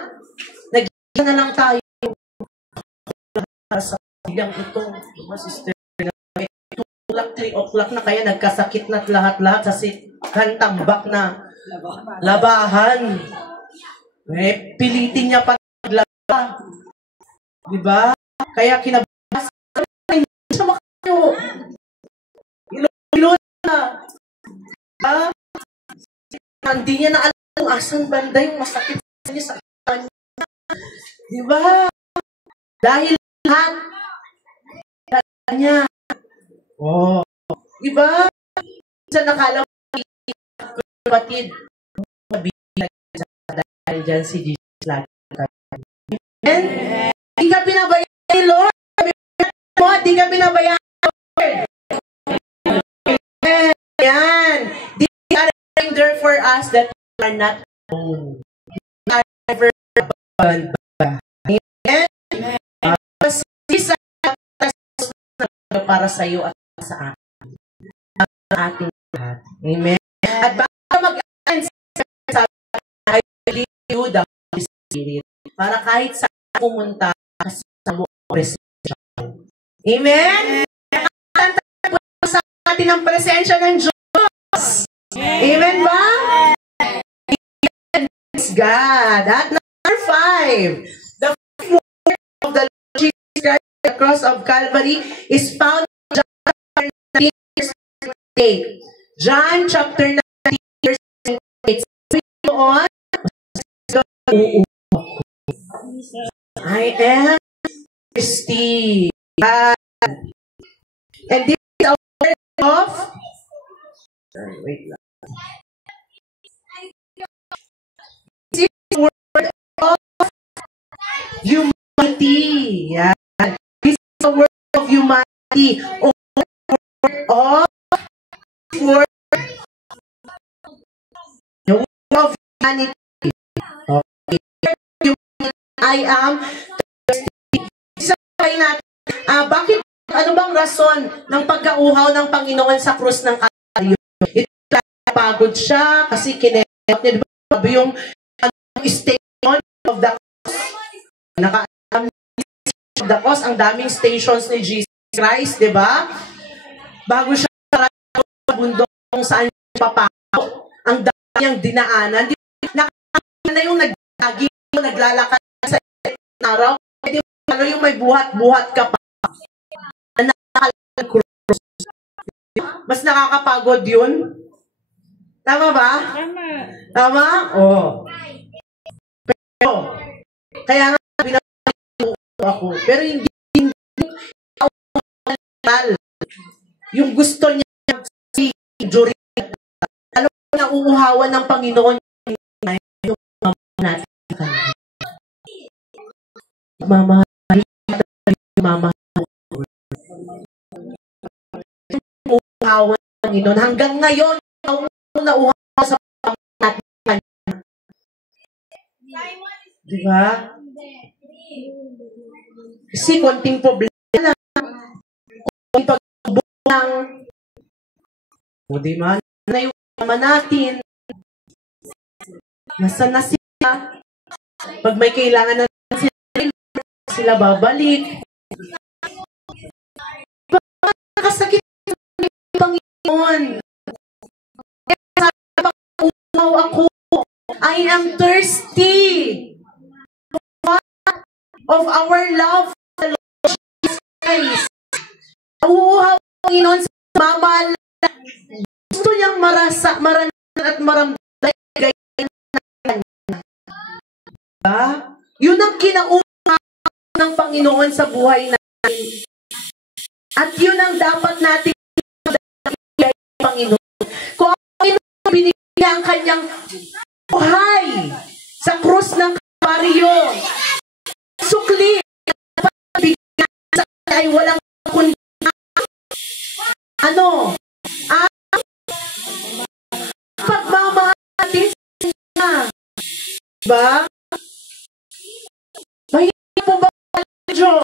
nag-iisa na lang tayo sa bilang ito, mga sister na 3 o'clock na kaya nagkasakit na't lahat-lahat sa tambak na labahan. Pilitin niya pa naglaba. Diba? Kaya kinabasa, hindi siya makayo. Ilo na. Hindi niya na alam kung asan banda yung masakit niya sa kanya. Diba? Dahil lahat niya. Oh. Diba? Sa nakala mo, kapatid, dahil dyan si Jesus lahat. Amen? Di ka pinabayaan ni Lord. Di ka pinabayaan ni Lord. Ayan. They are there for us that we are not alone. We are never abandoned. Amen? Para sa iyo at sa atin. Ang ating lahat. Amen? At baka mag-end sa I believe you the Holy Spirit. Para kahit sa pumunta sa buong presensya. Amen? Nakatantay po sa atin ang presensya ng Diyos. Amen ba? Praise God. At number 5, the word of the Lord Jesus Christ, the cross of Calvary, is found in John 19:8. John chapter 19, verse 8. On, I am thirsty. And this is a word of wait lang. This is a word of humanity. Yeah. This is a word of humanity. Or word of humanity. Okay. I am thirsty. Isabay natin, bakit, ano bang rason ng pagkauhaw ng Panginoon sa krus ng Kalbaryo? Ito, pagod siya kasi kinelap niya, diba, yung station of the cross. Of the cross, ang daming stations ni Jesus Christ, diba? Bago siya sa bundok kung saan siya papasok, ang dami niyang dinaanan. Nakakita na yung nagdagi, naglalakad sa araw, pwede mo yung may buhat-buhat ka pa. Mas nakakapagod yun? Tama ba? Tama. Tama? Oo. Pero, kaya nga, binabalik ako. Pero hindi yung gusto niya si Jory. Alam mo na uuhawan ng Panginoon yung natin. Mamahal. Uuhawan ng Panginoon. Hanggang ngayon, nauuhawan sa Panginoon. Diba? Kasi konting problema lang. Konting pagbulang. O diba? Na yung naman natin. Nasaan na sila? Pag may kailangan na sila babalik. Nakasakit ng Panginoon. Kaya uhaw ako. I am thirsty. Of our love for the Lord Jesus Christ. Uhaw ang Panginoon sa mamahal. Gusto niyang maranan at maramdaman na. Yun ang kinauuhaw ng Panginoon sa buhay natin. At yun ang dapat natin ibigay ng Panginoon. Kung ang Panginoon binigay ang kanyang buhay sa krus ng Kalbaryo, sukli na bigyan sa kanya ay walang kundi ang pagmamahal natin sa kanya. Diba? Mahirap po ba ang Diyos?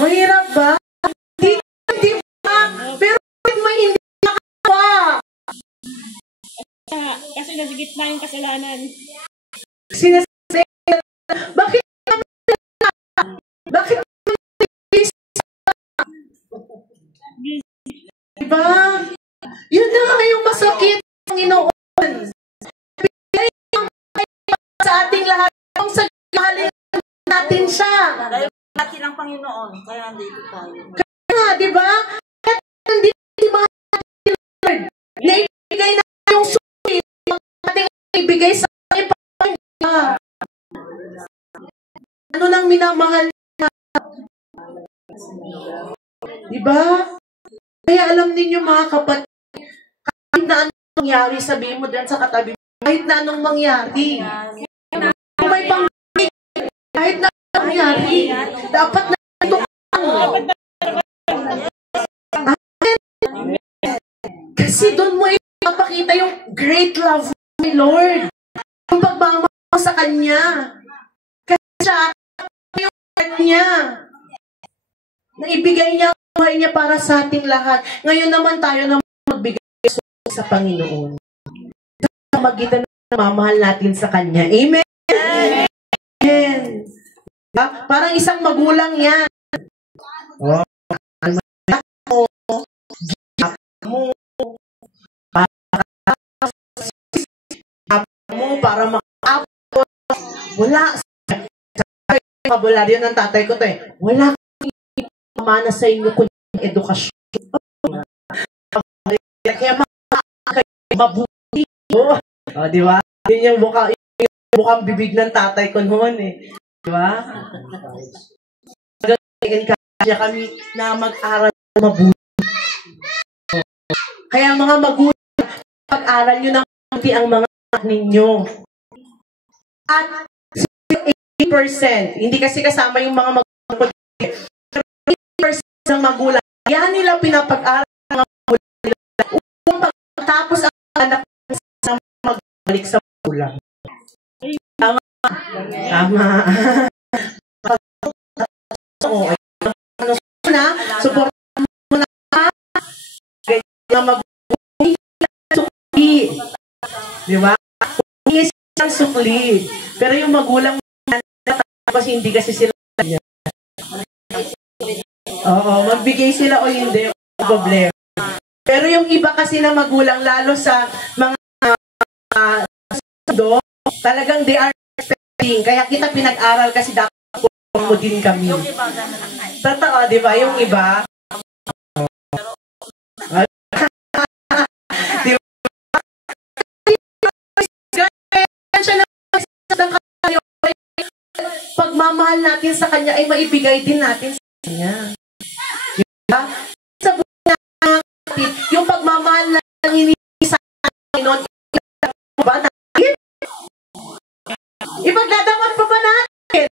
Mahirap ba? Hindi ba? Pero may hindi nakakawa. Kasi nasa gitna yung kasalanan. Sinasabi, bakit bakit diba? Yun na nga yung masakit. natin siya. Dahil natin ang Panginoon, kaya nandito tayo. Kaya, di ba? Kaya nandito natin, Lord. Naibigay na yung sulit. Ating ibigay sa ating Panginoon. Ano nang minamahal niya? Di ba? Kaya alam ninyo mga kapatid, kahit na anong mangyari, sabihin mo dyan sa katabi, kahit na anong mangyari, may pangyaring, kahit na anong mangyari, dapat na ito kasi doon mo ipapakita yung great love ni Lord. Yung pagmamahal sa Kanya. Kasi siya, yung heart niya. Naibigay niya ang buhay niya para sa ating lahat. Ngayon naman tayo na magbigay sa Panginoon. Sa magitan ng mamahal natin sa Kanya. Amen? Amen. Parang isang magulang yan. Oh, para makapos. Wala. Sa kabularyo ng tatay ko to eh. Wala kang pamana sa inyo kung edukasyon. Kaya mabuti. O, di ba? Yun yung bukang bibig ng tatay ko noon eh. Di ba? Kaya kami na mag-aral mabuti. Kaya mga magulang, pag-aral nyo ng mabuti ang mga ninyo. At 80%, hindi kasi kasama yung mga magulang, 80% ng magulang, yan nila pinapag-aral ng mga magulang upang pagkatapos ang anak sa magbalik sa magulang. Tama. Tama. Support mo na ganyan magulang sukli. Di ba? Isang sukli. Pero yung magulang kasi hindi kasi sila oo, magbigay sila o hindi problema. Pero yung iba kasi na magulang lalo sa mga talagang they are expecting. Kaya kita pinag-aral kasi dapat mo din kami. Totoo, di ba? Yung iba pagmamahal natin sa Kanya ay maibigay din natin sa Kanya. Diba? Sa buhay natin, yung pagmamahal na nanginili sa Panginoon, ba natin? Ipagdadamot pa ba natin?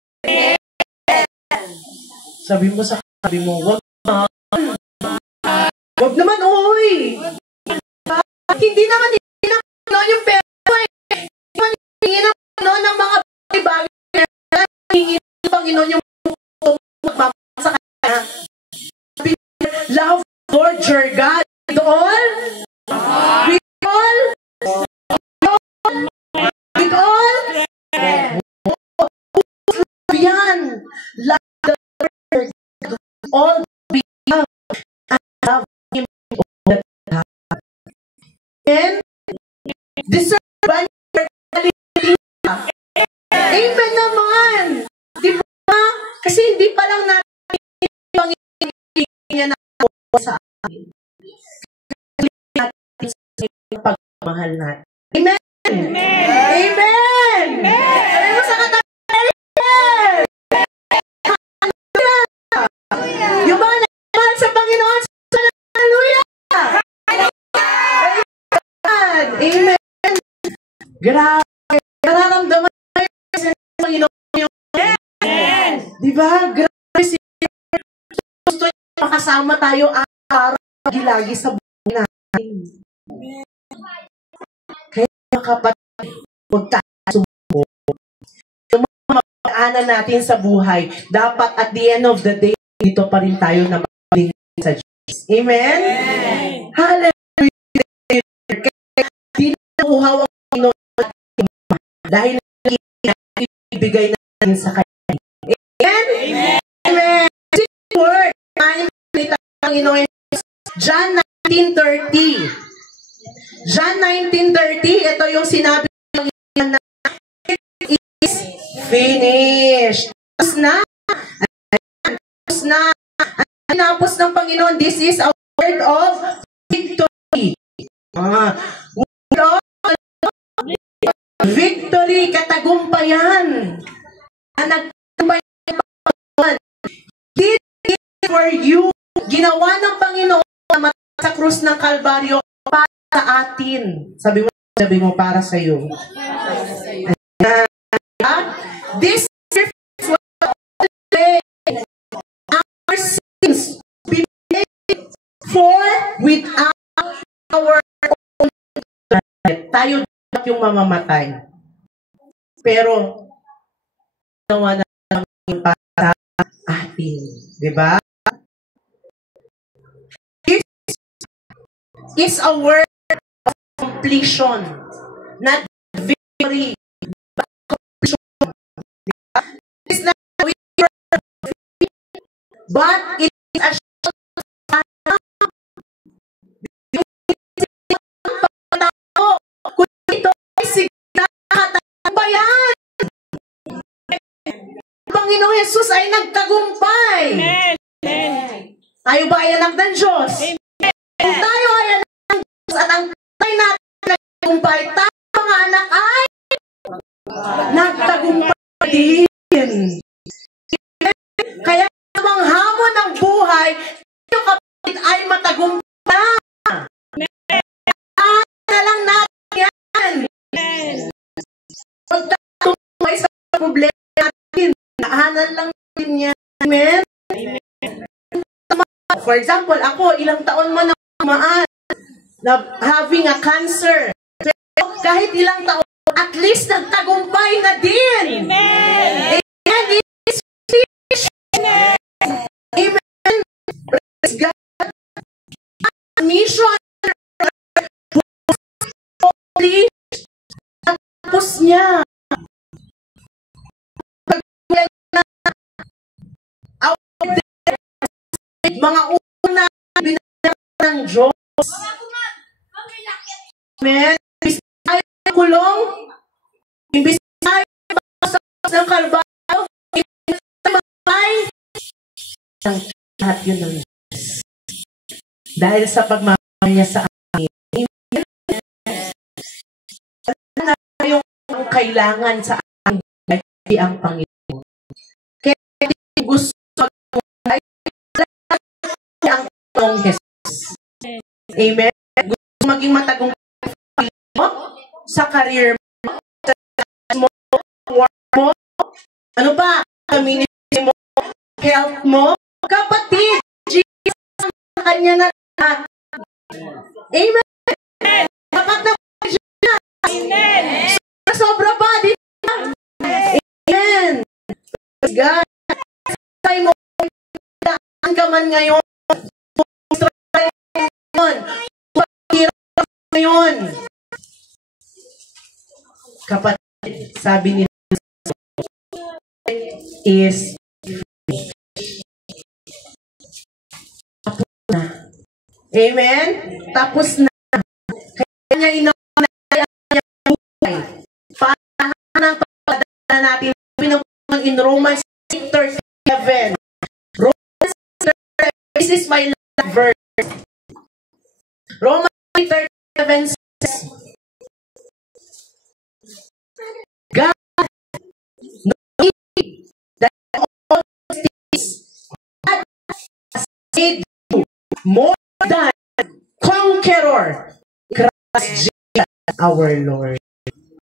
Sabi mo sa sabi mo, wag naman, oy! Hindi naman yung pera eh. Hindi naman ng mga bagay hingin ng Panginoon yung magmamahal sa Kanya. Love Lord your God with all yan. Love the Lord with all we have and love Him with all that we have. And deserve amen naman. Di ba? Kasi hindi pa lang natin yung niya na sa atin. Natin pagmahal natin. Amen! Amen! Amen! Amen mo sa katabi! Yung mga nagmahal sa Panginoon, hallelujah! Amen! Grabe! Nararamdaman diba? Grabe si gusto niya makasama tayo araw-araw lagi sa buhay natin. Kaya mga kapatid, huwag tayo sumuko. Yung mga mag-aanan natin sa buhay, dapat at the end of the day, dito pa rin tayo na magbigay sa Diyos. Amen? Hallelujah! Kaya di na uhaw ang Panginoon dahil ibigay natin sa Kanya. Amen? Amen. Word. John 19:30. John 19:30, ito yung sinabi ng na it is finished. Tapos na. Tapos na. Tinapos ng Panginoon. This is a word of victory. Word of victory, katagumpayan. Nagtagumpayan ng Panginoon. Did it for you. Ginawa ng Panginoon na sa krus ng Kalbaryo para sa atin. Sabi mo para sa iyo. This was our sins be paid for without our own blood. Tayo dapat yung mamamatay. Pero ginawa na ng para sa atin. Diba? Is a word of completion, not victory, but completion. It's not a word of victory, but it is a kung ito ay signatakatabayan. Panginoong Jesus ay nagtagumpay. Tayo ba ay anak ng Diyos? Kung tayo ay anak ng Diyos at ang tayo natin nagtagumpay, tayo mga anak ay nagtagumpay din. Kaya namang hamon ng buhay, tayo kapatid ay matagumpay na. Na lang natin yan. Pagtagumpay sa problema natin, naanan lang natin yan. Amen? For example, ako, ilang taon mo na kumaan na having a cancer. Pero kahit ilang taon, at least nagtagumpay na din. Amen. Amen. It is finished. Amen. Praise God. Mission. Tapos niya. Mga una binigyan ng Diyos. Amen. Imbis tayo kulong, imbis tayo sa ng Kalbaryo, imbis tayo magpay, ang lahat yun ng Diyos. Dahil sa pagmamahal niya sa amin. Wala na tayong kailangan sa amin ay ang Panginoon. Kaya gusto ang Jesus. Amen. Gusto maging matagumpay mo sa career mo, sa mo, work mo, ano pa, community mo, health mo. Kapatid, Jesus ang kanya na lahat. Amen. Kapag na siya. Amen. Sobra pa, di ba? Amen. God, sa mo, daan ka man ngayon, ngayon. Kapatid, sabi ni is tapos na. Amen? Tapos na. Kaya niya inauna niya buhay. Paano ang pagpadala natin in Romans 8:37. Romans 8:37. This is my last verse. Romans 8:37 says, God knows that all things God has made you more than conqueror, Christ Jesus our Lord.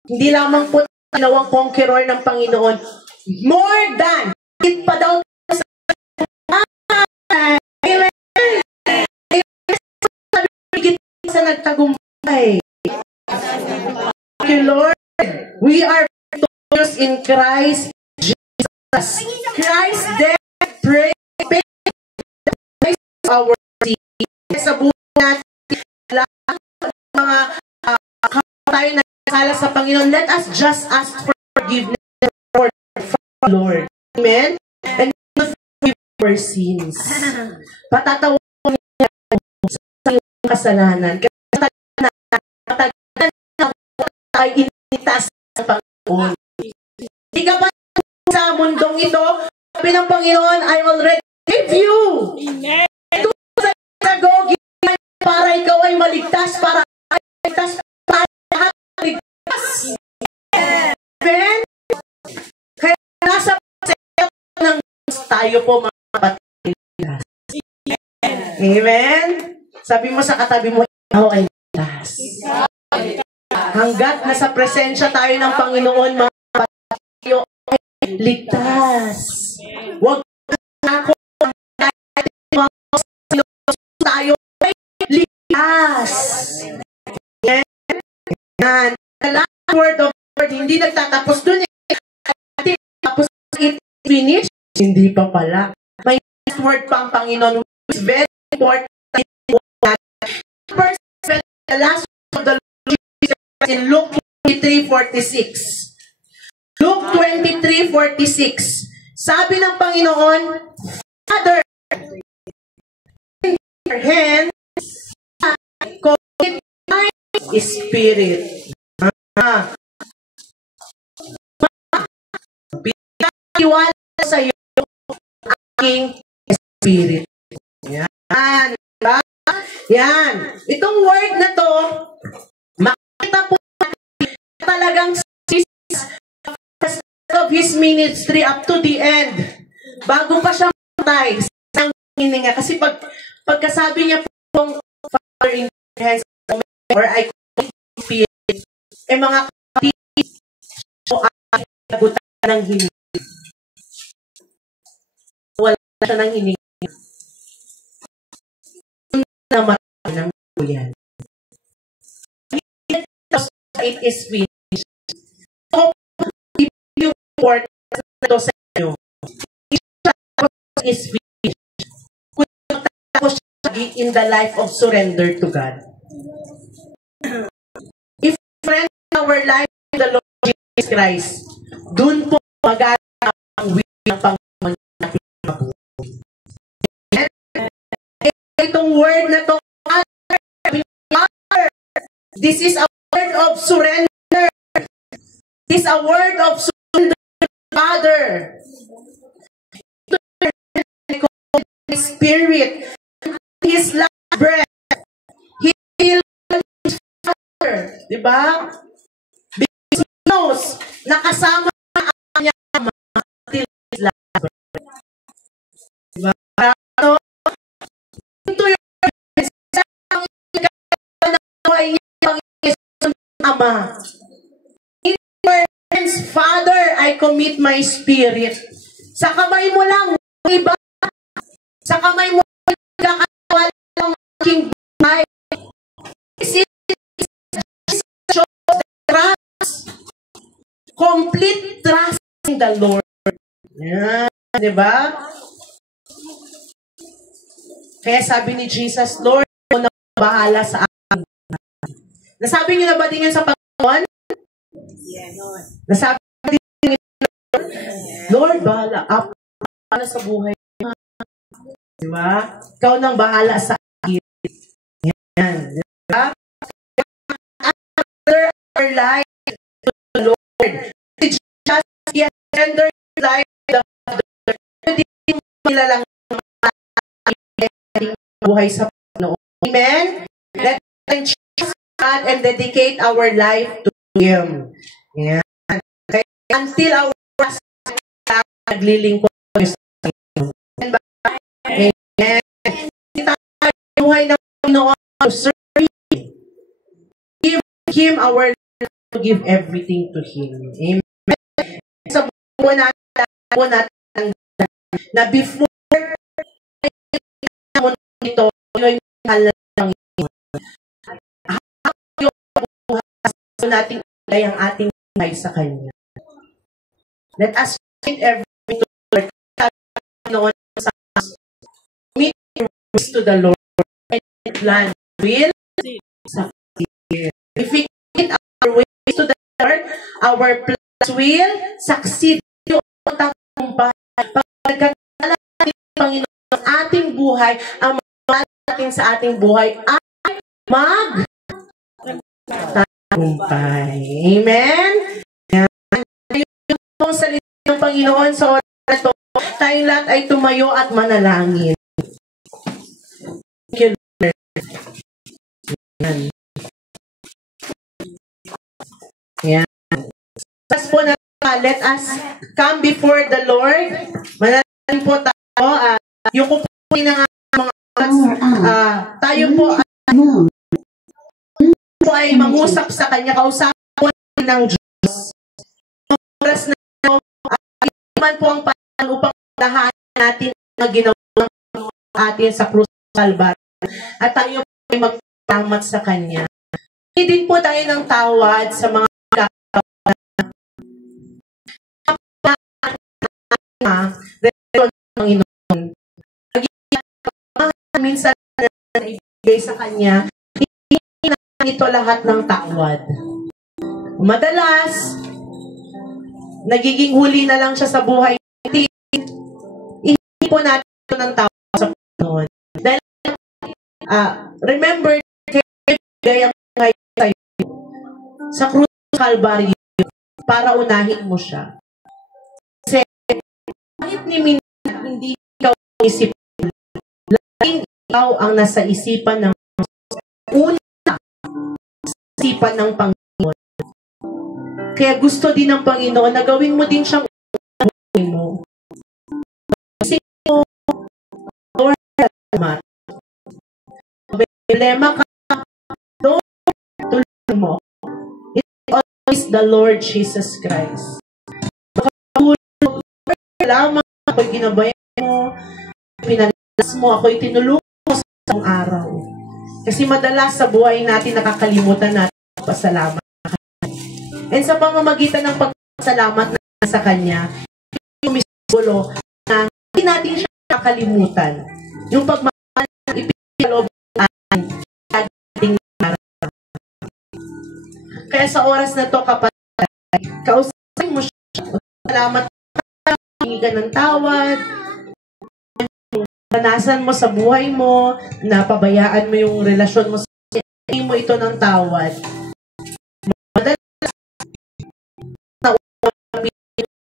Hindi lamang po tinawang conqueror ng Panginoon, more than, it pa daw sa nagtagumpay. Thank you, Lord. We are victorious in Christ Jesus. Christ death, praise, our sin. Sa buhay natin, mga tayo nagkakala sa Panginoon, let us just ask for forgiveness for the Lord. Amen? And forgive our sins. Patatawag niya sa iyong kasalanan. Kaya tayo initas ng Panginoon. Hindi ka ba sa mundong ito, sabi ng Panginoon, I already gave you. Amen. Para ikaw ay maligtas, para lahat maligtas. Amen? Kaya nasa pagsayap ng tayo po mga kapatid. Amen? Sabi mo sa katabi mo, ikaw ay ligtas. Hanggat nasa presensya tayo ng Panginoon, mga kapatid, tayo ay ligtas. Huwag ako tayo ay ligtas. Yan. The last word of God, hindi nagtatapos dun eh. Tapos it finished, hindi pa pala. May last word pang Panginoon which is very important. First, the last word of the Lord Jesus in Luke 23:46. Luke 23:46. Sabi ng Panginoon, Father, your hands, commit my spirit. Biniwala sa iyo aking spirit. Yan. Diba? Yan. Itong word na to, makita po natin talagang of his ministry up to the end. Bago pa siya matay, sang hininga. Kasi pagkasabi niya pong Father in your hands, or I commit my spirit, mga kapatid, so ay nagutan ng hininga. Wala siya ng hininga. Namatay ng buyan. It is finished. So, yung word na ito sa inyo, is finished. Kung tapos in the life of surrender to God. If friend our life in the Lord Jesus Christ, dun po magana ang will ng Panginoon na kinabuhi. Itong word na to, this is a word of surrender. This is a word of surrender to Father. His Spirit, His last breath, He will His Father. Diba? Because He knows, nakasama niya until His last breath. Diba? So, into your hands, Ama. In your hands, Father, I commit my spirit. Sa kamay mo lang, iba. Sa kamay mo, kakawala ng aking buhay. This is shows the trust. Complete trust in the Lord. Yan, di ba? Kaya sabi ni Jesus, Lord, ako na bahala sa akin. Nasabi niyo na ba din yun sa Panginoon? Yes. Nasabi din yun, Lord, bahala sa buhay. Diba? Ikaw nang bahala sa akin. Yan. Diba? After our life to the Lord, just yet surrender your life to the Father. Hindi mo nila lang buhay sa Panginoon. Amen? Let us trust God and dedicate our life to Him. Yan. Kaya until our last naglilingkod sa Panginoon. Amen. Hindi tayo buhay ng Panginoon to serve Him. Give Him our life to give everything to Him. Amen. Sa buwan natin na before ito, yung mahal ng Panginoon. Yung buhay natin ay ang ating buhay sa Kanya. Let us commit everything to the Lord. Panginoon sa commit your ways to the Lord and plan will succeed. If we commit our ways to the Lord, our plans will succeed. Yung tagumpay. Pagkakala natin ng Panginoon ang ating buhay, ang natin sa ating buhay ay magtagumpay. Amen? Yan. Yung salita ng Panginoon sa oras na ito, tayong lahat ay tumayo at manalangin. Thank you, Lord. Ayan. Ayan. Let us come before the Lord. Manalangin po tayo. Yung kukunin ng mga tayo po ay mangusap sa Kanya. Kausapin po ng Diyos. Oras na ito, iman po ang parang upang lahat natin na ginawa atin sa krus ng Kalbaryo. At tayo po ay magpasalamat sa Kanya. Hindi din po tayo ng tawad sa mga relasyon ng Panginoon. Minsan na ibigay sa Kanya, hindi na ito lahat ng tawad. Madalas, nagiging huli na lang siya sa buhay natin. Hindi po natin ito ng tawad sa Panginoon. Dahil, remember, kaya ibigay ang buhay sa'yo sa krus ng Kalbaryo para unahin mo siya. Kahit ni minsan hindi ikaw ang isip, laging ikaw ang nasa isipan ng una, isipan ng Panginoon. Kaya gusto din ng Panginoon na gawin mo din siyang buhay mo. Isip mo, Lord, salamat. Problema ka, Lord, tulungan mo. It's always the Lord Jesus Christ. Salamat, ako'y ginabayan mo, pinalas mo, ako'y tinulungan mo sa isang araw. Kasi madalas sa buhay natin nakakalimutan natin ang pasalamat. And sa pamamagitan ng pagpasalamat na sa Kanya, umisulo na hindi natin siya nakakalimutan. Yung pagmamahal ng ipinaloob natin, ating nararamdaman. Kaya sa oras na to, kapatid, kausapin mo siya. Salamat, hingi ka ng tawad, panasan mo sa buhay mo, napabayaan mo yung relasyon mo sa hingi mo ito ng tawad. Madalas na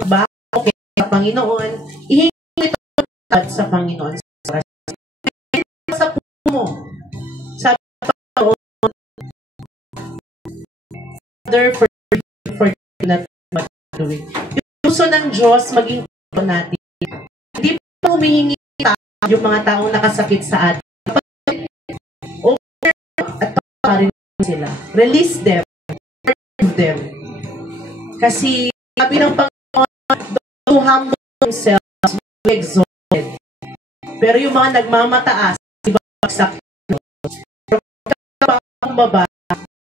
ba okay sa Panginoon, ihingi mo ito ng tawad sa Panginoon. Sa puso mo, sabi ng Panginoon, Father, for not doing. Yung puso ng Diyos, maging natin. Hindi pa humihingi tayo yung mga taong nakasakit sa atin. Over at paparin sila. Release them. Forgive them. Kasi sabi ng Panginoon, those who humble themselves will be exalted. Pero yung mga nagmamataas, di ba bagsak na? Pero kapag kumbaba,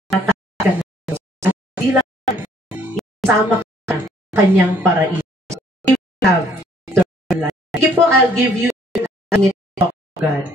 nataas ka na. At hindi lang isama ka na Kanyang paraiso. Have eternal life. Sige po, I'll give you a minute of God.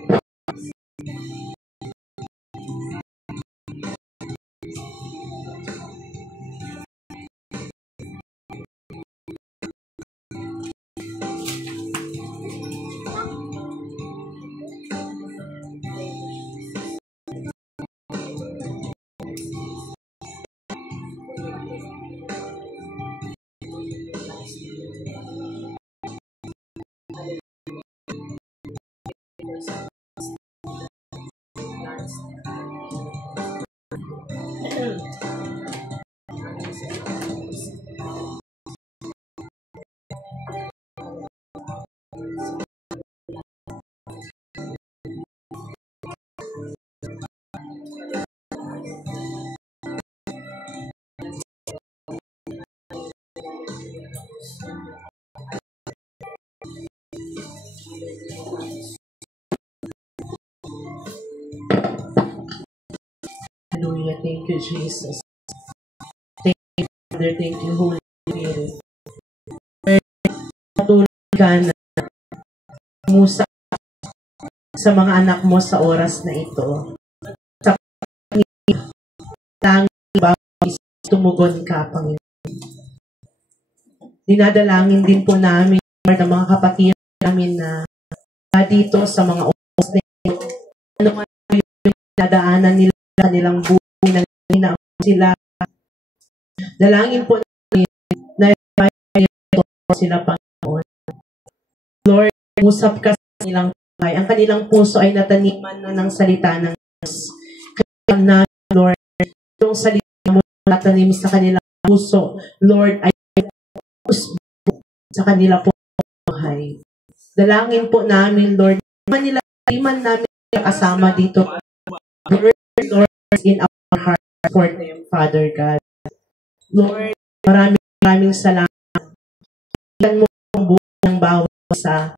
Hallelujah. Thank you, Jesus. Thank you, Father. Thank you, Holy Spirit. Patuloy ka na musa sa mga anak mo sa oras na ito. Sa tanging bawis, tumugon ka, Panginoon. Dinadalangin din po namin ng mga kapatid namin na dito sa mga oras na ito. Ano man yung nadaanan nila, kanilang buhay na hinaam sila. Dalangin po namin na ito sila, Panginoon. Lord, usap ka sa kanilang buhay. Ang kanilang puso ay nataniman na ng salita ng Diyos. Kaya na, Lord, yung salita mo natanim sa kanilang puso, Lord, ay sa kanila po buhay. Dalangin po namin, Lord, man namin kasama dito. Lord, in our heart for them, Father God. Lord, maraming salamat. Ilan mo ang buhay ng bawat isa.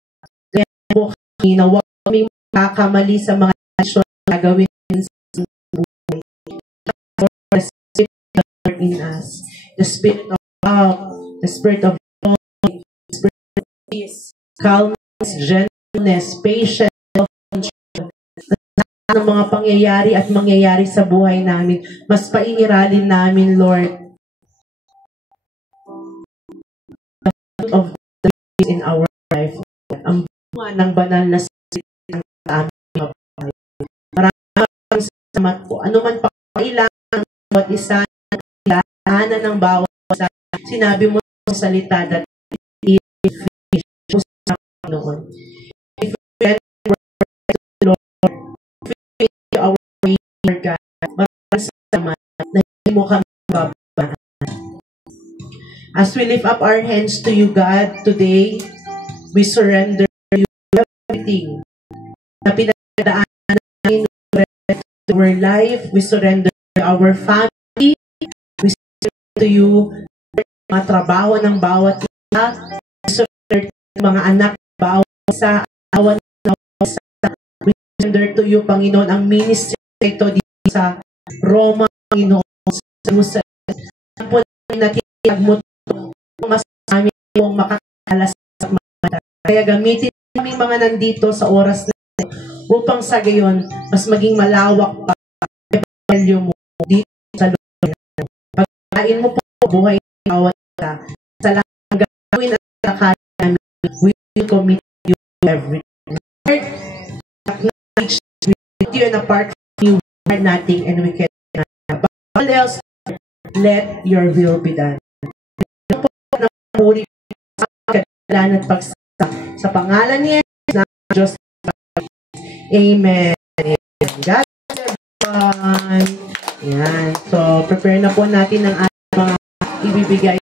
Kaya po kami na huwag kami makakamali sa mga aksyon na gagawin sa buhay. Lord, the Spirit in us. The Spirit of love, the Spirit of joy, the Spirit of peace, calmness, gentleness, patience, ng mga pangyayari at mangyayari sa buhay namin. Mas paingiralin namin, Lord, of the in our life. Ang bunga ng banal na salita sa aming buhay. Maraming salamat po. Ano man pakailangan ng bawat isa, kailangan ng bawat isa, sinabi mo sa salita that sa Panginoon. If we our way, God, maraming salamat na hindi mo kami babaan. As we lift up our hands to you, God, today, we surrender you everything na pinagdaanan namin to our life. We surrender our family. We surrender to you mga trabaho ng bawat isa. We surrender to mga anak ng bawat isa. Awan ng bawat isa. We surrender to you, Panginoon, ang ministry ito dito sa Roma, Panginoon, sa Jerusalem. Ang po natin mo mas namin yung makakalas sa mga. Kaya gamitin namin mga nandito sa oras na ito upang sa gayon mas maging malawak pa ang evangelyo mo dito sa lugar. Pagkain mo po buhay ng bawat isa. Sa lahat ng gagawin at nakakala namin, we will commit you everything. Lord, acknowledge with you and apart from you, we are nothing and we cannot. But all else, let your will be done. Puri sa kadalan at pagsasa sa pangalan ni Jesus na Diyos. Amen. God bless everyone. Yan. So, prepare na po natin ang ating mga ibibigay.